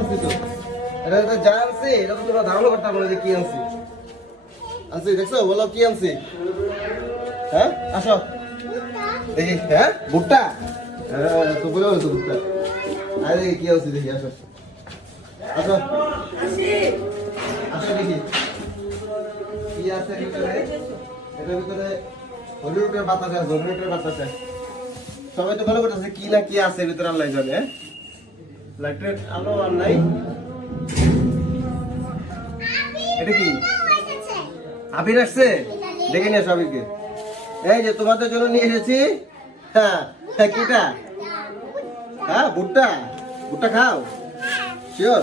আনছি তো এটা তো যা আনছি এটা তো তোমরা ধারণা করতে পারো যে কি আনছি আনছি দেখছো বলো কি আনছি হ্যাঁ আসো দেখি হ্যাঁ ভুট্টা হ্যাঁ তো বলো তো ভুট্টা আরে কি আনছি দেখি আসো আসো আসো দেখি কি আছে ভিতরে এটার ভিতরে হলুদের বাতাস আছে হলুদের বাতাস আছে সবাই তো ভালো করতেছে কি না কি আছে ভিতরে আল্লাহ জানে লাইটের আলো আর নাই এটা কি আবির আসছে দেখে নিয়ে সবাইকে এই যে তোমাদের জন্য নিয়ে এসেছি হ্যাঁ কিটা হ্যাঁ ভুট্টা ভুট্টা খাও শিওর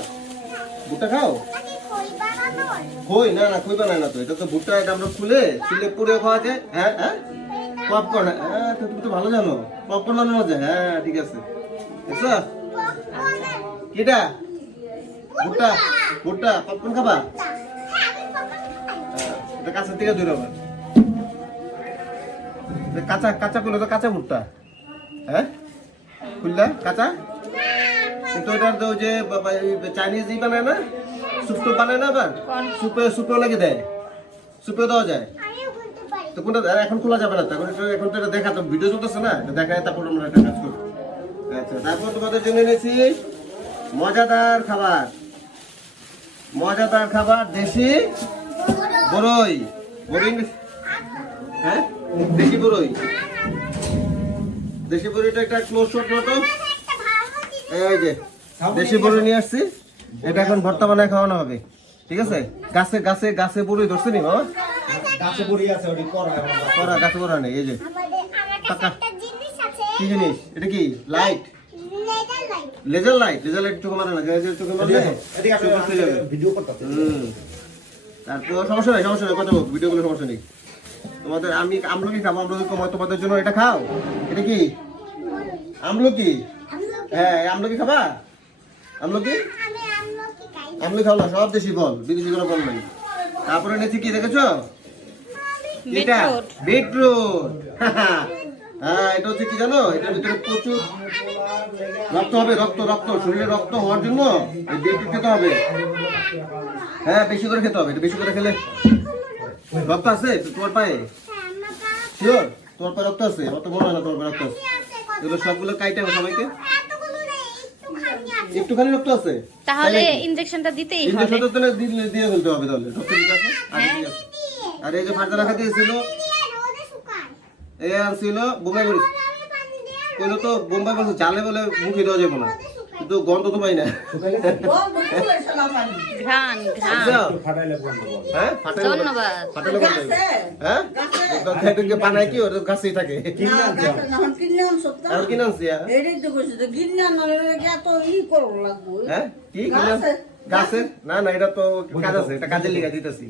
ভুট্টা খাও খই না না খই বানায় না তো এটা তো ভুট্টা এটা আমরা খুলে ছিলে পুড়ে খাওয়া যায় হ্যাঁ হ্যাঁ পপকর্ন হ্যাঁ তুমি তো ভালো জানো পপকর্ন বানানো যায় হ্যাঁ ঠিক আছে দেখছো কিটা ভুট্টা ভুট্টা পপকর্ন খাবা এটা কাঁচা থেকে দূর আবার কাঁচা কাঁচা করলে তো কাঁচা ভুট্টা হ্যাঁ খুললা কাঁচা কিন্তু এটা তো যে চাইনিজ ই বানায় না সুপ টুপ বানায় না আবার সুপেও লাগে দেয় সুপেও দেওয়া যায় তো কোনটা এখন খোলা যাবে না তো এখন তো এটা দেখা তো ভিডিও চলতেছে না এটা দেখায় তারপর আমরা এটা কাজ করবো আচ্ছা তারপর তোমাদের জন্য এনেছি মজাদার খাবার দেশি বড়ই বড়ই হ্যাঁ দেশি বড়ইটা একটা ক্লোজ শট মতো এই যে দেশি বড়ই নিয়ে আসছি এটা এখন ভর্তা বানায় খাওয়ানো হবে ঠিক আছে গাছে গাছে গাছে বড়ই ধরছে নি বাবা গাছে বড়ই আছে ওটি করা গাছে বড়া নেই এই যে কি জিনিস এটা কি লাইট লেজার লাইট চোখে মারে না চোখে মারলে ভিডিও করতে তারপর সমস্যা নেই কথা বল ভিডিও গুলো সমস্যা নেই তোমাদের আমি আমলকি খাবো আমলকি তোমাদের জন্য এটা খাও এটা কি আমলকি হ্যাঁ আমলকি খাবা আমলকি খাও না সব দেশি ফল বিদেশি কোনো ফল নাই তারপরে এনেছি কি দেখেছো এটা বিটরুট হ্যাঁ এটা হচ্ছে কি জানো এটার ভিতরে প্রচুর রক্ত হবে রক্ত শরীরে রক্ত হওয়ার জন্য এই বিটরুট খেতে হবে হ্যাঁ বেশি করে খেতে হবে এটা বেশি করে খেলে রক্ত আছে তোমার পায়ে শিওর তোমার পায়ে রক্ত আছে রক্ত মনে হয় না তোমার পায়ে রক্ত আছে এগুলো সবগুলো কাইটে হবে সবাইকে একটুখানি রক্ত আছে তাহলে ইনজেকশনটা দিতেই হবে ইনজেকশনটা তো দিয়ে ফেলতে হবে তাহলে রক্ত ঠিক আছে আর এই যে ফাটা রাখা দিয়েছিল এই আনছিল বোম্বাই মরিচ কইলো তো বোম্বাই মরিচ জালে বলে মুখে দেওয়া যাবে না কিন্তু গন্ধ তো পাই না ঘ্রাণ হ্যাঁ ধন্যবাদ হ্যাঁ বানায় কি ওর গাছেই থাকে আর কিনে আনছি হ্যাঁ কি গাছের না এটা তো কাজ আছে এটা কাজের লিগা দিতেছি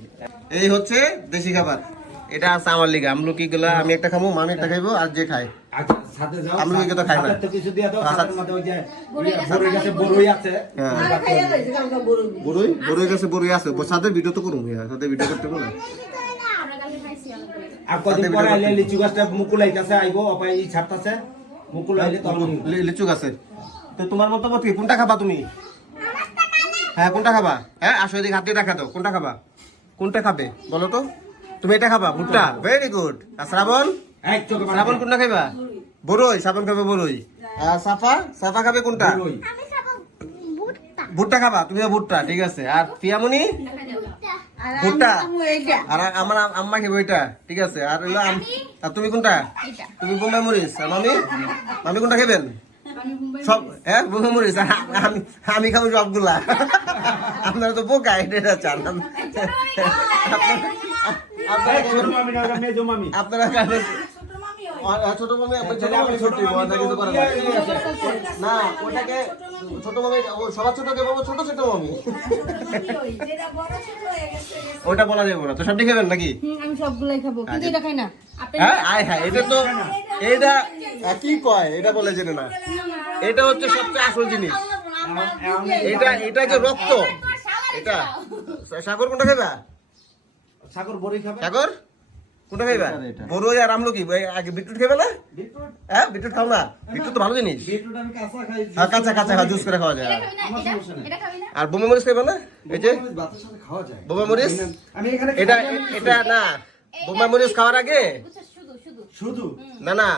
এই হচ্ছে দেশি খাবার এটা আছে আমার লিগা আমলকি গুলা আমি একটা খাবো মামি একটা খাইবো আর যে খায় আমলকি তো খায় না বড়ই গাছে বড়ই আছে সাথে ভিডিও তো করুন সাথে ভিডিও করতে বলে আর কদিন পরে আইলে লিচু গাছটা মুকুল আইতাছে আইবো অপায় ই ছাড়তাছে মুকুল আইলে তো লিচু গাছে তো তোমার মতামত কি কোনটা খাবা তুমি হ্যাঁ কোনটা খাবা হ্যাঁ আসো এদিকে হাতে দেখা দাও কোনটা খাবা কোনটা খাবে বলো তো তুমি এটা খাবা ভুট্টা ভেরি গুড আর শ্রাবণ কোনটা খাইবা বড়ই শ্রাবণ খাবে বড়ই আর সাফা খাবে কোনটা ভুট্টা খাবা তুমি ভুট্টা ঠিক আছে আর পিয়ামনি ভুট্টা আর আমার আম্মা খাবে ওইটা ঠিক আছে আর হলো আর তুমি কোনটা তুমি বোম্বাই মরিচ আর মামি কোনটা খাবেন সব হ্যাঁ বোম্বাই মরিচ আমি খাবো সবগুলা আপনারা তো বোকা এটা চান আপনারা ছোট মামি না ওটাকে ছোট মামি সবার ছোটকে বলবো ছোট মামি ওটা বলা যাবে না তো সবটি খাবেন নাকি আমি সবগুলাই খাবো কিন্তু এটা খাই না হ্যাঁ এটা তো এটা কি কয় এটা বলে জেনে না এটা হচ্ছে সবচেয়ে আসল জিনিস এটা যে রক্ত এটা সাগর কোনটা খাবা সাগর বড়ি খাবে সাগর কোনটা খাইবা বড়ই আর আমলকি আগে বিটরুট খাইবা না হ্যাঁ বিটরুট খাও না বিটরুট তো ভালো জিনিস হ্যাঁ কাঁচা কাঁচা খাওয়া জুস করে খাওয়া যায় আর বোমা মরিচ খাইবা না এই যে বোমা মরিচ এটা এটা না বোমা মরিচ খাওয়ার আগে শুধু না না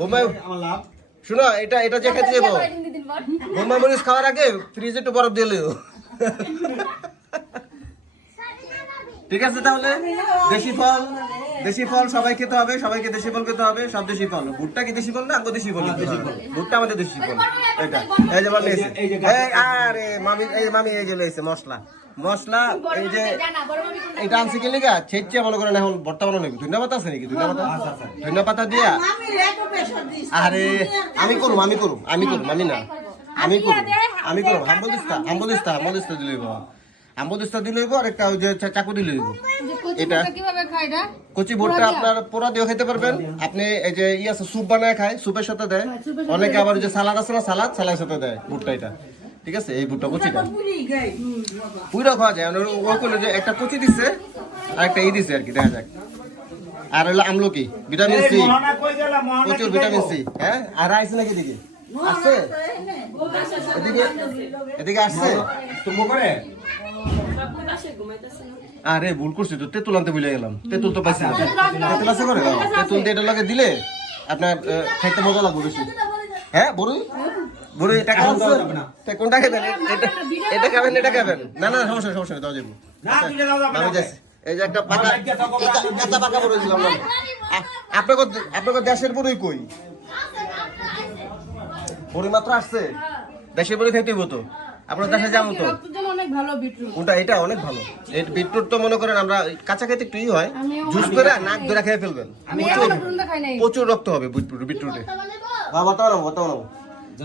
বোমা আমার লাভ শুনো এটা এটা যে খেতে যাবো বোমা মরিচ খাওয়ার আগে ফ্রিজে একটু বরফ দিয়ে লিও ঠিক আছে তাহলে দেশি ফল সবাই খেতে হবে সবাইকে দেশি ফল খেতে হবে সব দেশি ফল ভুট্টা কি দেশি ফল না আমগো দেশি ফল ভুট্টা আমাদের দেশি ফল এটা এই যে মামি এসে এই আরে মামি এই মামি এই যে লইছে মশলা এই যে এটা আনছি কি লিগা ছেচ্চে মনে করেন এখন ভর্তা বানানো নাকি ধন্যবাদ আছে নাকি ধন্যবাদ দিয়া আরে আমি করুম মামি না আমি করুম হাম্বলিস্তা দিলই বাবা আম্বদিস্তা দিলে হইব আর একটা ওই যে চাকু দিলে হইব এটা কিভাবে খায় এটা কচি ভুট্টা আপনার পোড়া দিয়েও খেতে পারবেন আপনি এই যে আছে স্যুপ বানায় খায় স্যুপের সাথে দেয় অনেকে আবার ওই যে সালাদ আছে না সালাদের সাথে দেয় ভুট্টা এটা ঠিক আছে এই ভুট্টা কচিটা পুরো খাওয়া যায় ও করলে যে একটা কচি দিচ্ছে আর একটা দিছে আর কি দেখা যাক আর হলো আমলকি ভিটামিন সি প্রচুর ভিটামিন সি হ্যাঁ আর আইছে নাকি দিকে আসছে এদিকে আসছে তুমি করে আরে ভুল করছি তো তেঁতুল আনতে ভুলে গেলাম তেঁতুল তো পাইছি তেঁতুল আছে করে তেঁতুল দিয়ে এটা লাগে দিলে আপনার খাইতে মজা লাগবে বেশি হ্যাঁ বড়ই টাকা কোনটা খাবেন এটা খাবেন না সমস্যা দাও যাবো আমি যাচ্ছি এই যে একটা পাকা কাঁচা পাকা বড়ই দিলাম না আপনাকে দেশের বড়ই কই বড়ই মাত্র আসছে দেশের বড়ই খাইতে হইব তো আপনার দেশে যাবো তো ওটা এটা অনেক ভালো এই বিটরুট তো মনে করেন আমরা কাঁচা খাইতে একটু হয় জুস করে নাক ধরে খেয়ে ফেলবেন প্রচুর রক্ত হবে বিটরুটে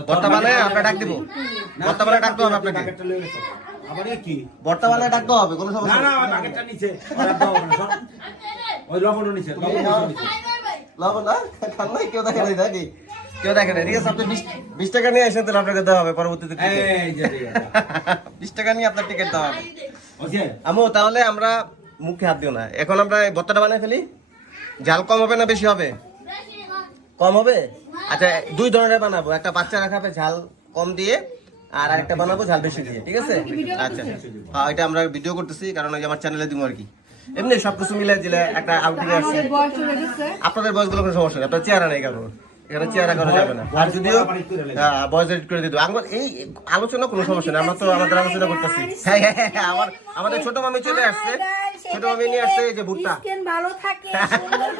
ভর্তা বানায় আপনার ডাক দিব ভর্তা বানায় ডাকতে হবে আপনাকে আবার কি ভর্তা বানায় ডাকতে হবে কোনো সমস্যা না প্যাকেটটা নিচে ওই লবণ নিচে লবণ না খান নাই কেউ দেখে নাই নাকি কেউ দেখে নাই ঠিক আছে আপনি 20 টাকা নিয়ে আসেন তাহলে আপনাকে দেওয়া হবে পরবর্তীতে 20 টাকা নিয়ে আপনার টিকিট দেওয়া হবে আমু তাহলে আমরা মুখে হাত দিও না এখন আমরা ভর্তাটা বানাই ফেলি ঝাল কম হবে না বেশি হবে কম হবে আচ্ছা দুই ধরনের বানাবো একটা বাচ্চারা খাবে ঝাল কম দিয়ে আর আরেকটা বানাবো ঝাল বেশি দিয়ে ঠিক আছে আচ্ছা হ্যাঁ এটা আমরা ভিডিও করতেছি কারণ আমার চ্যানেলে দিব আর কি এমনি সবকিছু মিলাই দিলে একটা আউটিং আসছে আপনাদের বয়সগুলো কোনো সমস্যা নেই আপনার চেহারা নেই কারণ এখানে চেহারা করা যাবে না আর যদিও বয়স এডিট করে দিত আমার এই আলোচনা কোনো সমস্যা নেই আমরা তো আমাদের আলোচনা করতেছি হ্যাঁ আমাদের ছোট মামি চলে আসছে ছোট মামি নিয়ে আসছে এই যে ভুট্টা ভালো থাকে সুন্দর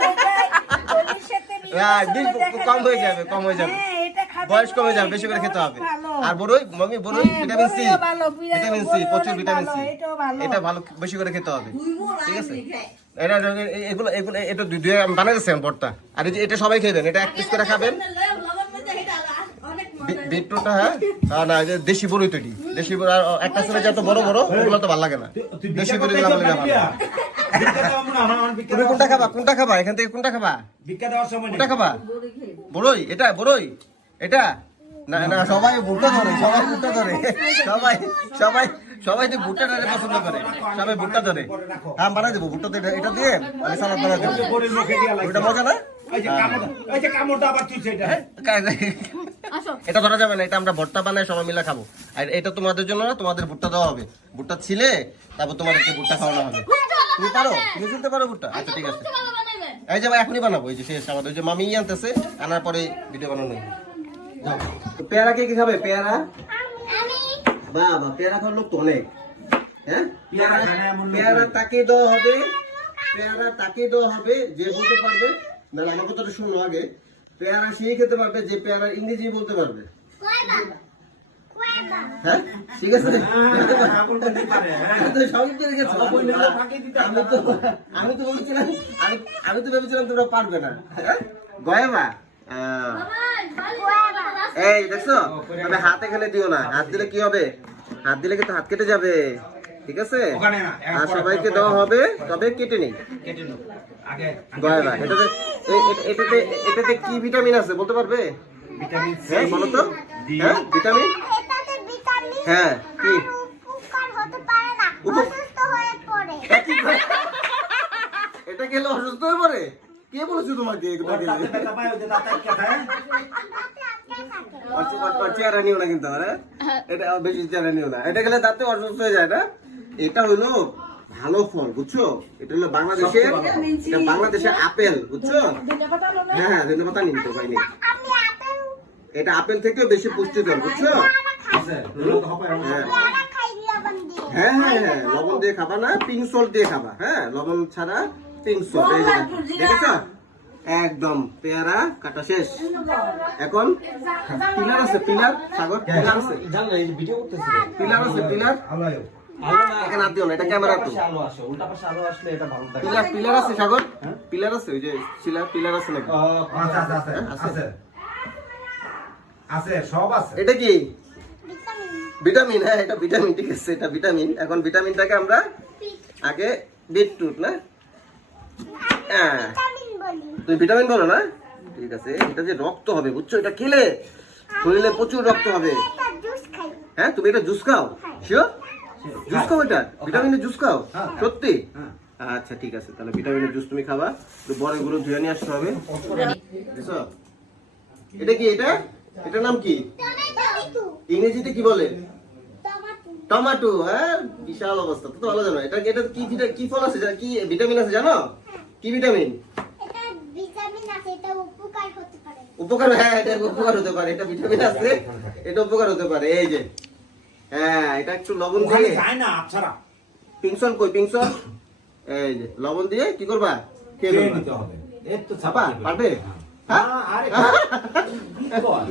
হয়ে যায় কম হয়ে যাবে বয়স কমে যাবে বেশি করে খেতে হবে আর বড়ই ভিটামিন সি প্রচুর ভিটামিন সি এটা ভালো বেশি করে খেতে হবে ঠিক আছে এটা এগুলো এটা দুই বানাইছে ভর্তা আর এটা সবাই খাবেন এটা এক পিস করে খাবেন বিটরুটটা হ্যাঁ না দেশি বড়ই তৈরি দেশি বড় আর একটা ছেলে যত বড় ওগুলো তো ভালো লাগে না দেশি বড়ই গুলো ভালো লাগে তুমি কোনটা খাবা এখান থেকে কোনটা খাবা কোনটা খাবা বড়ই এটা না সবাই ভুট্টা ধরে সবাই যে ভুট্টাটা পছন্দ করে সবাই ভুট্টা ধরে হ্যাঁ বানাই দেবো ভুট্টা এটা দিয়ে আমি সালাদ বানাই দেবো ওটা মজা না এটা ধরা যাবে না এটা আমরা ভর্তা বানাই সবাই মিলে খাবো আর এটা তোমাদের জন্য না তোমাদের ভুট্টা দেওয়া হবে ভুট্টা ছিলে তারপর তোমাদেরকে ভুট্টা খাওয়ানো হবে তুমি পারো তুমি চলতে পারো ভুট্টা আচ্ছা ঠিক আছে এই যে এখনই বানাবো এই যে শেষ আমাদের ওই যে মামি আনতেছে আনার পরে ভিডিও বানানো পেয়ারা কে কি খাবে পেয়ারা বাবা পেয়ারা খাওয়ার লোক তো অনেক হ্যাঁ পেয়ারা তাকে দেওয়া হবে যে বলতে পারবে না আমার কথাটা শুনো আগে পেয়ারা সেই খেতে পারবে যে পেয়ারা ইংরেজি বলতে পারবে হ্যাঁ ঠিক আছে আমি তো ভেবেছিলাম তোমরা পারবে না গয়াবা এই দেখছো তবে হাতে খেলে দিও না হাত দিলে কি হবে হাত দিলে কিন্তু হাত কেটে যাবে ঠিক আছে আর সবাইকে দেওয়া হবে তবে কেটে নেই গয়াবা এটাতে কি ভিটামিন আছে বলতে পারবে হ্যাঁ বলো তো হ্যাঁ ভিটামিন হ্যাঁ কি এটা খেলে অসুস্থ হয়ে পড়ে? কে বলেছে তোমাকে এগুলো ওর দাঁতে খেলে? ব্যথা পায়, ওই যে দাঁতে আটকে থাকে। ওর চেহারা নিও না কিন্তু, আরে এটা বেশি চেহারা নিও না, এটা খেলে দাঁতে অসুস্থ হয়ে যায় না। এটা হলো ভালো ফল, বুঝছো? এটা হলো বাংলাদেশের, এটা বাংলাদেশের আপেল, বুঝছো? হ্যাঁ, ধনে পাতা নিন তো ভাইনি। এটা আপেল থেকেও বেশি পুষ্টিকর, বুঝছো? আছে, এগুলো তো হবে, হ্যাঁ হ্যাঁ হ্যাঁ হ্যাঁ, লবণ দিয়ে খাবা না, পিঙ্ক সল্ট দিয়ে খাবা। হ্যাঁ, লবণ ছাড়া পিঙ্ক সল্ট। দেখেছ? একদম পেয়ারা কাটা শেষ। এখন পিলার আছে, পিলার সাগর, পিলার আছে, জানো না, এই যে ভিডিও করতেছি। পিলার আছে, পিলার। আলো আলো। এখানে হাত দিও না, এটা ক্যামেরা তো। আলো আসে, উল্টা পাশে আলো আসলে এটা ভালো থাকে। পিলার, পিলার আছে সাগর, পিলার আছে, ওই যে শিলার পিলার আছে নাকি? আছে আছে আছে আছে আছে, সব আছে। এটা কি ভিটামিন? হ্যাঁ, এটা ভিটামিন, ঠিক আছে, এটা ভিটামিন। এখন ভিটামিনটাকে আমরা আগে বিটরুট না, হ্যাঁ তুমি ভিটামিন বলো না, ঠিক আছে। এটা যে রক্ত হবে, বুঝছো? এটা খেলে শরীরে প্রচুর রক্ত হবে। হ্যাঁ, তুমি এটা জুস খাও? শিওর জুস খাও? এটা ভিটামিনের জুস খাও? সত্যি? আচ্ছা ঠিক আছে, তাহলে ভিটামিনের জুস তুমি খাবা। একটু বড় গুলো ধুয়ে নিয়ে আসতে হবে, বুঝছো? এটা কি? এটা এটার নাম কি? ইংরেজিতে কি বলে? টমেটো। হ্যাঁ, বিশাল অবস্থা, তো ভালো জানো। এটা এটা কি, কি ফল আছে, কি ভিটামিন আছে জানো? কি ভিটামিন? উপকার? হ্যাঁ, এটা উপকার হতে পারে, এটা ভিটামিন আছে, এটা উপকার হতে পারে। এই যে, হ্যাঁ, এটা একটু লবণ দিয়ে, যায় না আছাড়া। পিংসল কই, পিংসল, এই যে লবণ দিয়ে কি করবা? খেয়ে খেয়ে ফেলবা। নিতে হবে। এই তো ছাপা পারবে? আরে কি কর?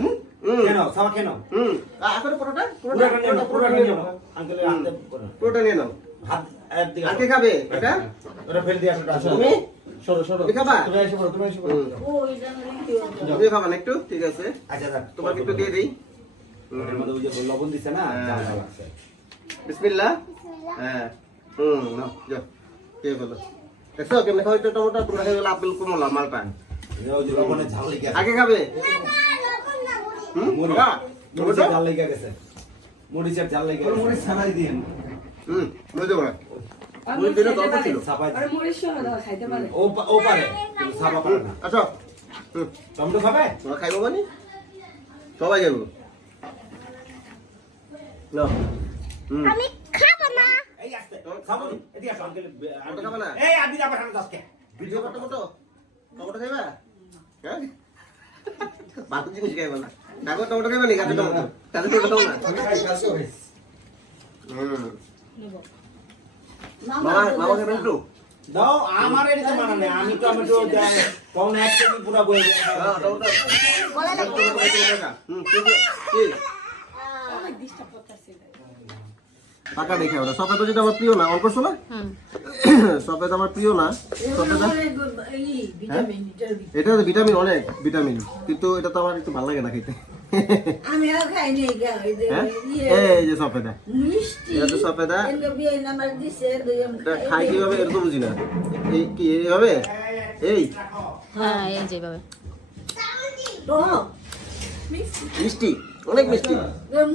কেন সাবা কেন? এখন পুরোটা পুরোটা নিয়ে নাও, পুরোটা নিয়ে নাও। আঙ্কেলের হাতে করো। পুরোটা নিয়ে নাও। হাত এক দিকে আর কে খাবে এটা? ওটা ফেল দিয়ে আসো। তুমি সরো সরো। তুমি খাবা? তুমি এসে পড়ো, তুমি এসে পড়ো। তুমি খাবা না একটু? ঠিক আছে, আচ্ছা যাক, তোমাকে একটু দিয়ে দিই। ওটার মধ্যে ওই যে লবণ দিছে না, ঝাল ঝাল লাগছে। বিসমিল্লাহ। হ্যাঁ, নাও যাও, খেয়ে ফেলো। দেখছো কেমনে খাওয়াইতো টমেটো? তোমরা খেয়ে গেলে আপেল কমলা মালটা। ওই যে লবণের ঝাল লেগে গেছে। আগে খাবে? মরিচ বাবা, মরিচের ঝাল লেগে গেছে। মরিচের ঝাল লেগে গেছে। মরিচ ছাড়াই দিন। বুঝতে পারা মরিচ দিলে দরকার ছিল। সাবাই ও পারে, কিন্তু সাবা পারে না। আচ্ছা, টমেটো খাবে? তোমরা খাইবো মানে? সবাই খাইবো। নাও। আমি খাবো না। এই আসতে খাবো নি? এদিকে আসো আঙ্কেল। টমেটো খাবে না? এই আদি না পাঠানো আজকে। ভিডিও করতে টমেটো? টমেটো খাইবা? হ্যাঁ? বাকি জিনিস খাইবা না। দেখো টমেটো খাইবা নি? কাঁচা টমেটো। কাঁচা টমেটো খাও না? মামা খাবেন একটু? দাও আমার এর তো মানা নেই। আমি টমেটো দেয় কোন এক কেজি পুরো বই দেয়। টমেটো। টাকা দেখে ওরা সফেদ যেটা আমার প্রিয় না, অন করছো না? সফেদ আমার প্রিয় না। সফেদা এটা তো ভিটামিন, অনেক ভিটামিন, কিন্তু এটা তো আমার একটু ভালো লাগে না খেতে। আমি আর খাই নাই গা ওই যে এই যে সফেদা, মিষ্টি এটা তো সফেদা। এন্ড বিয়ে নাম্বার দিছে দুজন এটা খাই কিভাবে এটা তো বুঝি না। এই কি এইভাবে? এই হ্যাঁ, এই যেভাবে। তো মিষ্টি, অনেক মিষ্টি,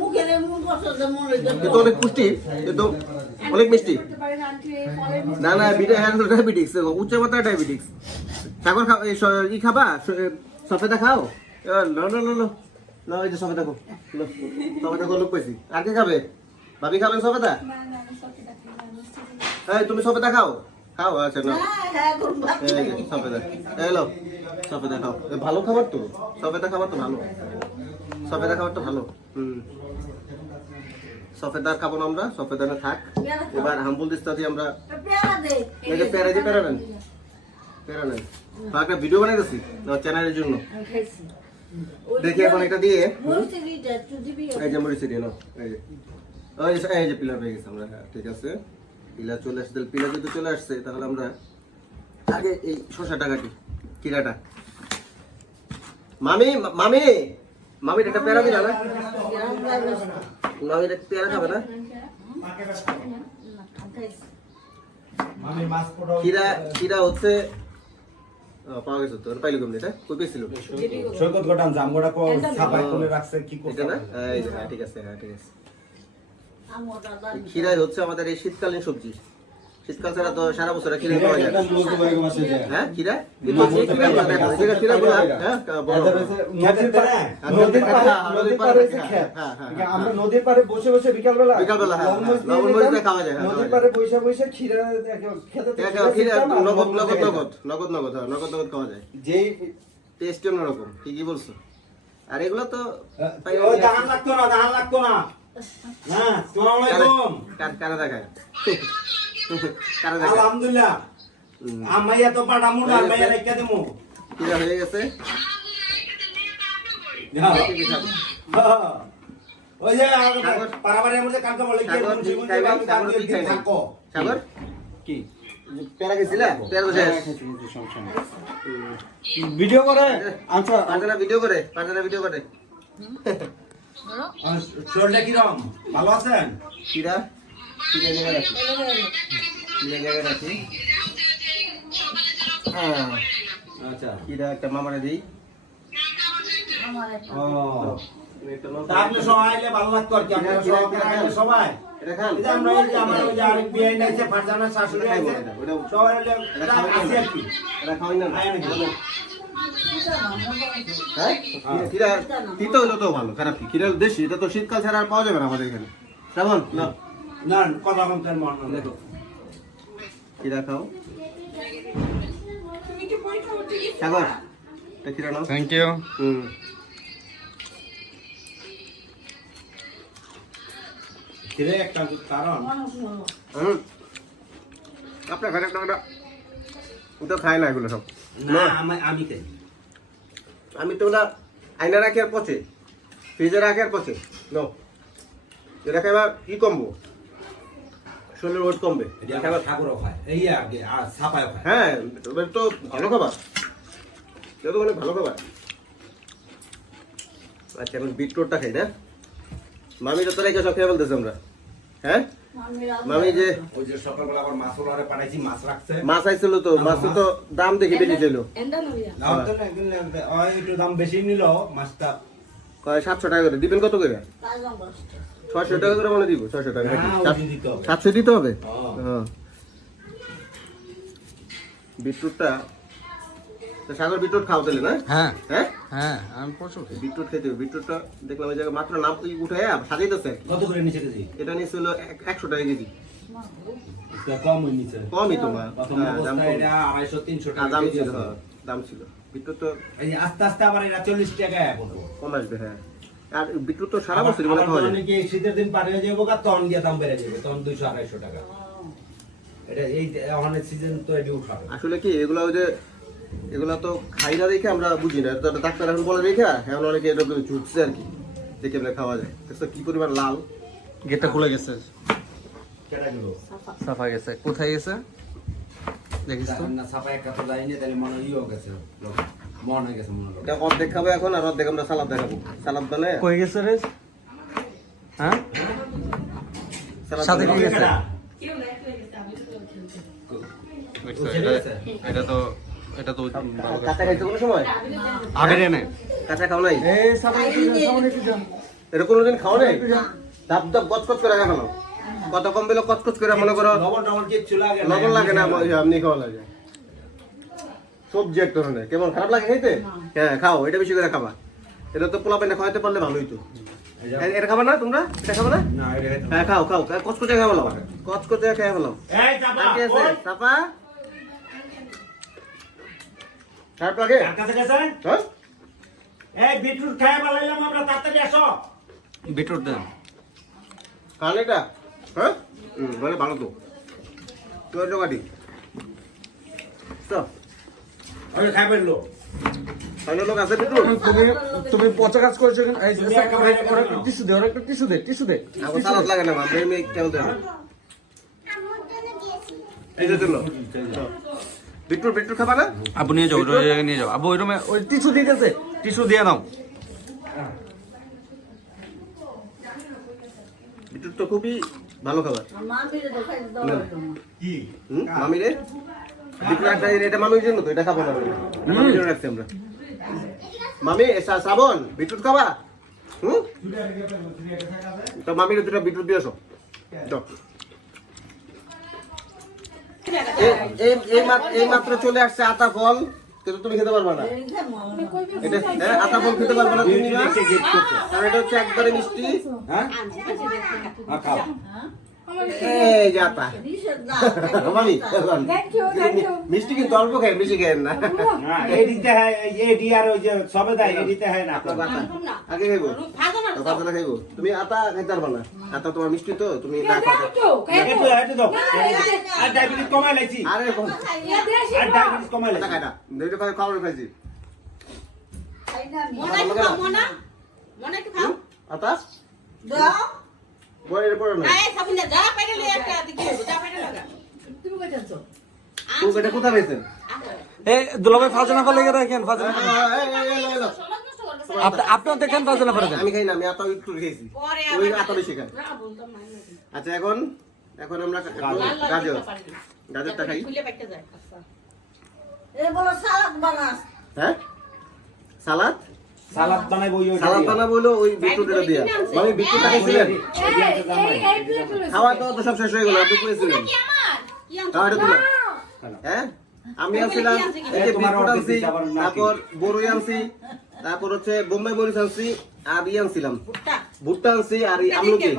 মুখে মুখ পছন্দ মনে কিন্তু অনেক পুষ্টি, কিন্তু অনেক মিষ্টি। না না, ডায়াবেটিক্স, উচ্চ মাত্রার ডায়াবেটিক্স। সাগর খাও, ই খাবা? সফেদা খাও? লো লো লো লো না, ওই যে সফেদা খাও, সফেদা খাও, লোক পাইছি। আর কে খাবে? ভাবি খাবেন সফেদা? হ্যাঁ, তুমি সফেদা খাও? খাও, আচ্ছা না, এই যে সফেদা, এলো সফেদা খাও, ভালো খাবার তো, সফেদা খাবার তো ভালো, সফেদা খাবারটা ভালো। সফেদা খাবো না আমরা, সফেদা না থাক। এবার হাম্বুল দিস্তা দিয়ে আমরা এই যে পেয়ারা দিয়ে পেয়ারা নেন, পেয়ারা নেন। একটা ভিডিও বানাই দিচ্ছি চ্যানেলের জন্য, দেখি এখন এটা দিয়ে এই যে মরিচ দিয়ে নাও, এই যে এই যে পিলার পেয়ে গেছে আমরা। হ্যাঁ, ঠিক আছে, পিলার চলে আসছে। তাহলে পিলার যদি চলে আসছে তাহলে আমরা আগে এই শসাটা কাটি, কিরাটা। মামি মামি মামির একটা পেয়ারা দিলা না? মামির একটা পেয়ারা খাবে না? আমি মাছ পোড়াও। খিরা, খিরা হচ্ছে পাওয়া গেছে তো, পাইলো কেমন? এটা কই পেয়েছিল? সৈকত গটাম জামগোড়া কো ছাপাই করে রাখছে, কি করতে এটা না? এই যে, হ্যাঁ ঠিক আছে, হ্যাঁ ঠিক আছে। খিরাই হচ্ছে আমাদের এই শীতকালীন সবজি, শীতকাল ছাড়া তো সারা বছর খিরা পাওয়া যায় না। একটা নদী বাইরে মাসে যায়। হ্যাঁ খিরা কিন্তু এই খিরাগুলো দেখো, এই জায়গায় খিরাগুলো, হ্যাঁ বড় বড়। নদীর পাড়ে এসে খেত। হ্যাঁ, হ্যাঁ, আমরা নদীর পাড়ে বসে বসে বিকালবেলা বিকালবেলা, হ্যাঁ, লবণ মরিচ লবণ নিয়ে মরিচ নিতাম। দিয়ে খাওয়া যায়, হ্যাঁ, নদীর খাওয়া পাড়ে বসে বসে ক্ষীরা খেতে দেখো খিরা নগদ নগদ নগদ নগদ নগদ হ্যাঁ, নগদ নগদ খাওয়া যায়, যেই টেস্ট অন্যরকম, ঠিকই বলছো। আর এগুলো তো ওই দাহান লাগতো না হ্যাঁ আসসালামু আলাইকুম কারা দেখায় কারা দেখায় আলহামদুলিল্লাহ আমাইয়া তো পাটা মুড়া মাইয়া রেখে দেবো খিরা হয়ে গেছে। ওই যে পারাবারে মধ্যে কালকে বলে কি মুন্সি মুন্সি বাবু কালকে দিন থাকো সাগর কি প্যারা গেছিলা? প্যারা তো শেষ। ভিডিও করে আচ্ছা পাঁচজনা ভিডিও করে, পাঁচজনা ভিডিও করে। শরীরটা কিরম ভালো আছেন? খিরা খিরা জায়গায় রাখি, খিরা জায়গায় রাখি। হ্যাঁ আচ্ছা খিরা একটা মামারে দিই। আমার একটা ও তা আপনি সবাই আইলে ভালো লাগতো আর কি আপনারা সবাই আইলে সবাই এটা খান। এই যে আমরা এই যে আমার ওই যে আরেক বিয়ে নাইছে ফারজানা শাশুড়ি আছে সবাই আইলে আসি আর কি এটা খাওয়াই না? আয় নাকি? হ্যাঁ? খিরা তিতো হইলো তো ভালো, খারাপ কি? খিরা দেশি, এটা তো শীতকাল ছাড়া আর পাওয়া যাবে না আমাদের এখানে। শ্রাবণ না না কথা কম তার মন না দেখো খিরা খাও। সাগর এটা খিরা নাও। Thank you. হুম ছেলে একটা কারণ হুম আপনার ঘরে একটা ও তো খায় না এগুলো সব। না আমি খাই আমি তো ওটা আয়না রাখি আর পচে, ফ্রিজে রাখি আর পচে। নো এটা খাইবা কি কমবো, শরীরের ওয়েট কমবে। এটা ঠাকুরও খায় এই আগে আর ছাপায়ও খায় হ্যাঁ এটা তো ভালো খাবার, এটা তো অনেক ভালো খাবার। আচ্ছা এখন বিটরুটটা খাই না? মামি তো তোরা সব খেয়ে বলতেছে আমরা। হ্যাঁ মামি যে ওই যে সকালবেলা আবার মাছ ওলারে পাঠাইছি মাছ রাখছে মাছ আইছিল তো, মাছ তো দাম দেখি বেশি ছিল। দাম তো না কিনলে ওই একটু দাম বেশি নিল মাছটা কয় 700 টাকা করে দিবেন, কত করে? 600 টাকা করে মনে দিব। 600 টাকা না, নাকি? ওই দিতে হবে। 700 দিতে হবে। হ্যাঁ। হ্যাঁ বিটরুটটা তো সাগর বিটরুট খাও তাহলে না? হ্যাঁ হ্যাঁ হ্যাঁ আমি প্রচুর খাই। বিটরুট খেতে হবে। বিটরুটটা দেখলাম এই জায়গায় মাত্র নাম তুই উঠে সাজাইতেছে আর কি। কত করে নিচে কেজি এটা নিয়েছিল 100 টাকা কেজি। এটা কম হয়ে নিচে কমই তো মা। প্রথম হ্যাঁ, দাম অবস্থায় কম। এটা 250-300 টাকা দাম কেজি ছিল, আছে। হ্যাঁ, দাম ছিল। বিটরুট তো এই যে আস্তে আস্তে আবার এটা 40 টাকা এখন কম আসবে। হ্যাঁ আর বিটরুট তো সারা বছর বলে খাওয়া যায়। অনেকে শীতের দিন পার হয়ে যাবো তখন গিয়ে দাম বেড়ে যাবে তখন 200-250 টাকা এটা এই অনেক সিজন তো এটি উঠাবে আসলে কি এগুলা ওই যে এগুলা তো খাই না দেখে আমরা বুঝি না, তো ডাক্তার এখন বলে দেখে এখন অনেকে এটা ঝুঁকছে আর কি, যে কেমনে খাওয়া যায়। দেখছো কি পরিমাণ লাল। গেটটা খুলে গেছে, কেটা গেল সাফা গেছে। কোথায় গেছে দেখিস তো? না ছাপা একটা তো যায়নি তাহলে মনে ইয়ে গেছে মন হয়ে গেছে মনে এটা অর্ধেক খাবো এখন, আর অর্ধেক আমরা সালাদ দেখাবো। সালাদ বানায় কই গেছে রে? হ্যাঁ সালাদ সাথে কি বানায়। গেছে? এটা তো এটা তো কাঁচা খাইছো কোনো সময়? আগের এনে কাঁচা খাও নাই? এই সাপা এটা কোনোদিন খাও নাই? ধাপ ধাপ কচকচ করে খাও। কত কম বেলো কচকচ করে মনে করো লবণ টবণ কিচ্ছু লাগে না লবণ লাগে না, এমনি খাওয়া লাগে। সবজি এক ধরনের কেমন খারাপ লাগে খাইতে? হ্যাঁ খাও, এটা বেশি করে খাবা। এটা তো পোলা পাইনা খাওয়াতে পারলে ভালোই তো। এটা খাবা না তোমরা? এটা খাবা না? না এটা খেতে হ্যাঁ খাও খাও, কচকচে খাই বলো, কচকচে খাই বলো। এই চাপা আর কি আছে? চাপা খারাপ লাগে? কার কাছে গেছে হ্যাঁ এই বিটরুট খায় বালাইলাম আমরা তাড়াতাড়ি আসো বিটরুট দেন। খান এটা। হ্যাঁ বলে ভালো তো তোর জোগাড়ি তো ওই খাই ফেললো ভালো লোক আছে একটু। তুমি তুমি পচা কাজ করেছো কেন? এই তুমি একেবারে ওরা একটা টিস্যু দে, ওরা একটা টিস্যু দে, টিস্যু দে। আমার সালাদ লাগে না মা, মেয়ে কেমন দেবে এই যে দিল। বিট্টুর বিট্টুর খাবা না? আবু নিয়ে যাও, ওই জায়গায় নিয়ে যাও। আবু ওই রুমে ওই টিস্যু দিতেছে, টিস্যু দিয়ে নাও। বিট্টুর তো খুবই ভালো খাবার। কি মামি রে বিট্টুর একটা এটা মামির জন্য তো, এটা খাবো না এটা মামির জন্য রাখছি আমরা। মামি শ্রাবণ বিট্টুর খাবা? তো মামির দুটো বিট্টুর দিয়ে আসো। এই মাত্র চলে আসছে আতা ফল, কিন্তু তুমি খেতে পারবে না এটা। আতা ফল খেতে পারবে না তুমি, না কারণ এটা হচ্ছে একবারে মিষ্টি। হ্যাঁ খাও। এই যে আতা মামি, মিষ্টি কিন্তু অল্প খাই, বেশি খাই না। হ্যাঁ এডিতে হয়, এডি আর ওই যে সবে দেয় এডিতে হয় না। আগে খাইবো পাতলা খাইবো, তুমি আতা খাইতে পারবে না। আতা তোমার মিষ্টি তো, তুমি না খাও। একটু দাও। আর ডায়াবেটিস কমাই লাইছি। আরে আর ডায়াবেটিস কমাই আতা লাইছি। খাই না, দুইটা পায়ে খাওয়ার খাইছি। আতা বড় এর পড়ো না। তুমি এটা কোথায় পেয়েছেন? এ দুলাভাই ফাজনা করে লেগে রাখেন, ফাজনা করে। আপনিও দেখেন ফাজনা করে দেন। আমি খাই না, আমি আতা একটু খেয়েছি, ওই আতা বেশি খাই। আচ্ছা এখন আমরা গাজরটা খাই। হ্যাঁ সালাদ সালাদ বানাই ওই সালাদ বানাবো হলো ওই বিটরুটটা দিয়া। আমি বিটরুটটা খাইছিলেন, খাওয়া তো সব শেষ হয়ে গেল, আপনি করেছিলেন খাওয়া এটা তোমার। হ্যাঁ আমি আনছিলাম এই যে বিটরুট আনছি, তারপর বড়ই আনছি, তারপর হচ্ছে বোম্বাই মরিচ আনছি, আর আনছিলাম ভুট্টা আনছি, আর আমলকি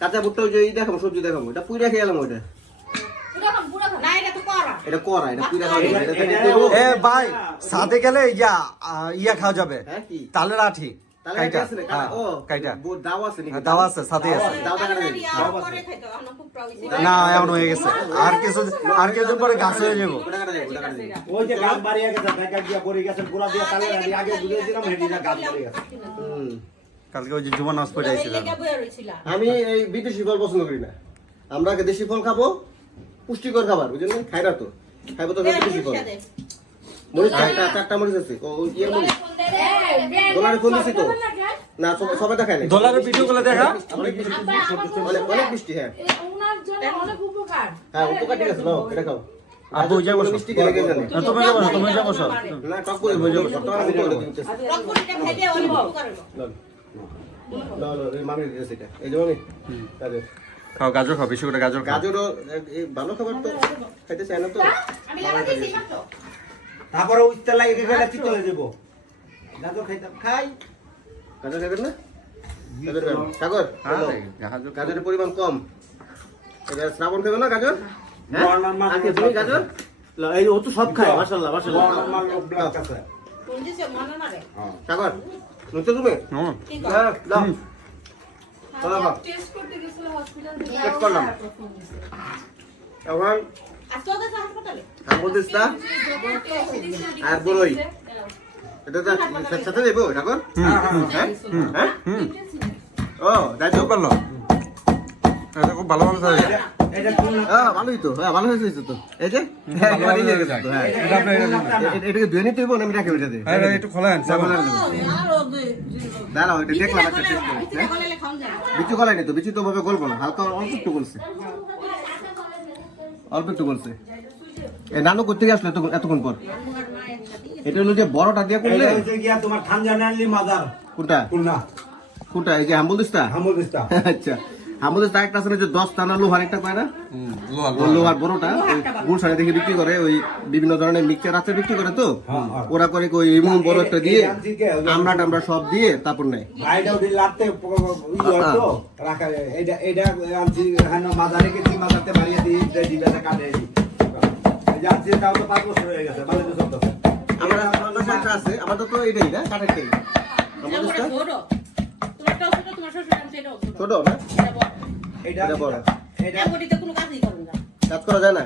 কাঁচা ভুট্টা। ওই যে দেখাবো সবজি দেখাবো, এটা পুইরা খেয়ে গেলাম। ওইটা এটা করা, এটা পুইরা খাওয়া। এ ভাই সাথে গেলে ইয়া খাওয়া যাবে, হ্যাঁ কি তালের আঠি কাইটা। হ্যাঁ কাইটা দাও আছে নাকি? দাও আছে, সাথে আছে। দাও দেখা নেই। না এমন হয়ে গেছে, আর কিছু পরে গাছ হয়ে যাবো। ওটা কাটা যাবে, ওটা কাটা যাবে। ওই যে গাছ বাড়িয়ে গেছে, দেখা গিয়া পড়ে গেছে পুরা দিয়া তালে আগে বুঝেছিলাম হেডিটা গাছ বাড়ি গেছে। কালকে ওই যে জুমা নামাজ পড়ে আইছিলাম। আমি এই বিদেশি ফল পছন্দ করি না, আমরা আগে দেশি ফল খাবো, পুষ্টিকর খাবার, বুঝলেন? খাই না তো, খাইবো তো বিদেশি ফল। মরিচ চারটা মরিচ আছে, ও ইয়ে মরিচ দোলারে ফল দিছি তো না, সবাই দেখায় না। দোলারের ভিডিও গুলো দেখা। অনেক মিষ্টি, অনেক মিষ্টি। হ্যাঁ হ্যাঁ উপকার, ঠিক আছে, নাও এটা খাও। আব্বু ওই যাবো, মিষ্টি খেলে কে জানে? তুমি যাবো, তুমি যাবো সব। না টক করে বই যাবো, সব টাকা করে দিতেছে। না এই মামি দিতেছে এটা, এই যে মামি গাজর খাও, গাজর খাও, বেশি করে গাজর খাও। গাজরও এই ভালো খাবার তো খাইতে চায় না তো। তারপরে ওই তেলা একে গেলে চিত্ত হয়ে যাবো। গাজর খাইতাম, খাই। গাজর খাবেন না? গাজর খাবেন? সাগর গাজরের পরিমাণ কম। এটা শ্রাবণ খাবে না গাজর? হ্যাঁ? আর কে তুমি গাজর? এই ও তো সব খায়, মাশাআল্লাহ মাশাআল্লাহ। সাগর নতুন তুমি? হ্যাঁ দাও। চেক করলাম এখন আমদিস্তা আর বড়ই, এটা সাথে দেবো ঠাকুর? হ্যাঁ হ্যাঁ ও দায়িত্ব খুব ভালো, এটা খুব ভালো ভালো থাকে। ভালোই তো, হ্যাঁ ভালো হয়েছে তো। এই যে একবার নিয়ে গেছে তো। হ্যাঁ এটাকে ধুয়ে নিতে হইব না, আমি রাখি ওইটাতে। একটু খোলেন দাঁড়াও, এটা দেখলাম একটা টেস্ট করে। বিচু গলায়নি তো, বিচু তো ভাবে গলবো না, হালকা অল্প একটু গলছে, অল্প একটু গলছে। এই নানু কোথেকে আসলো এতক্ষণ পর? এটা হলো যে বড়টা দিয়ে করলে তোমার থানজানিয়ালি মাজার কোনটা কোনটা কোনটা? এই যে হামবুদিস্তা। হামুদিস্তা। আচ্ছা হামবুদিস্তা একটা আছে না, যে 10 টানা লোহার একটা পায় না, লোহার বড়টা গুলশানে দেখে বিক্রি করে, ওই বিভিন্ন ধরনের মিক্সচার আছে বিক্রি করে তো, ওরা করে ওই এমন বড় একটা দিয়ে আমরা সব দিয়ে তারপর নেয়। ভাইটা ওই লাতে তো রাখা, এটা আনছি হানো মাজারে গেছি, মাজারতে বাড়িয়ে দিই দিবাটা কাটে এই যে আনছি, তাও তো 5 বছর হয়ে গেছে, ভালো তো সব আমার একটা আছে, আমাদের তো এটাই না কাঠেরটাই। হামবুদিস্তা ছোট না, এটা এটা বড়, এটা কাজ করা যায় না।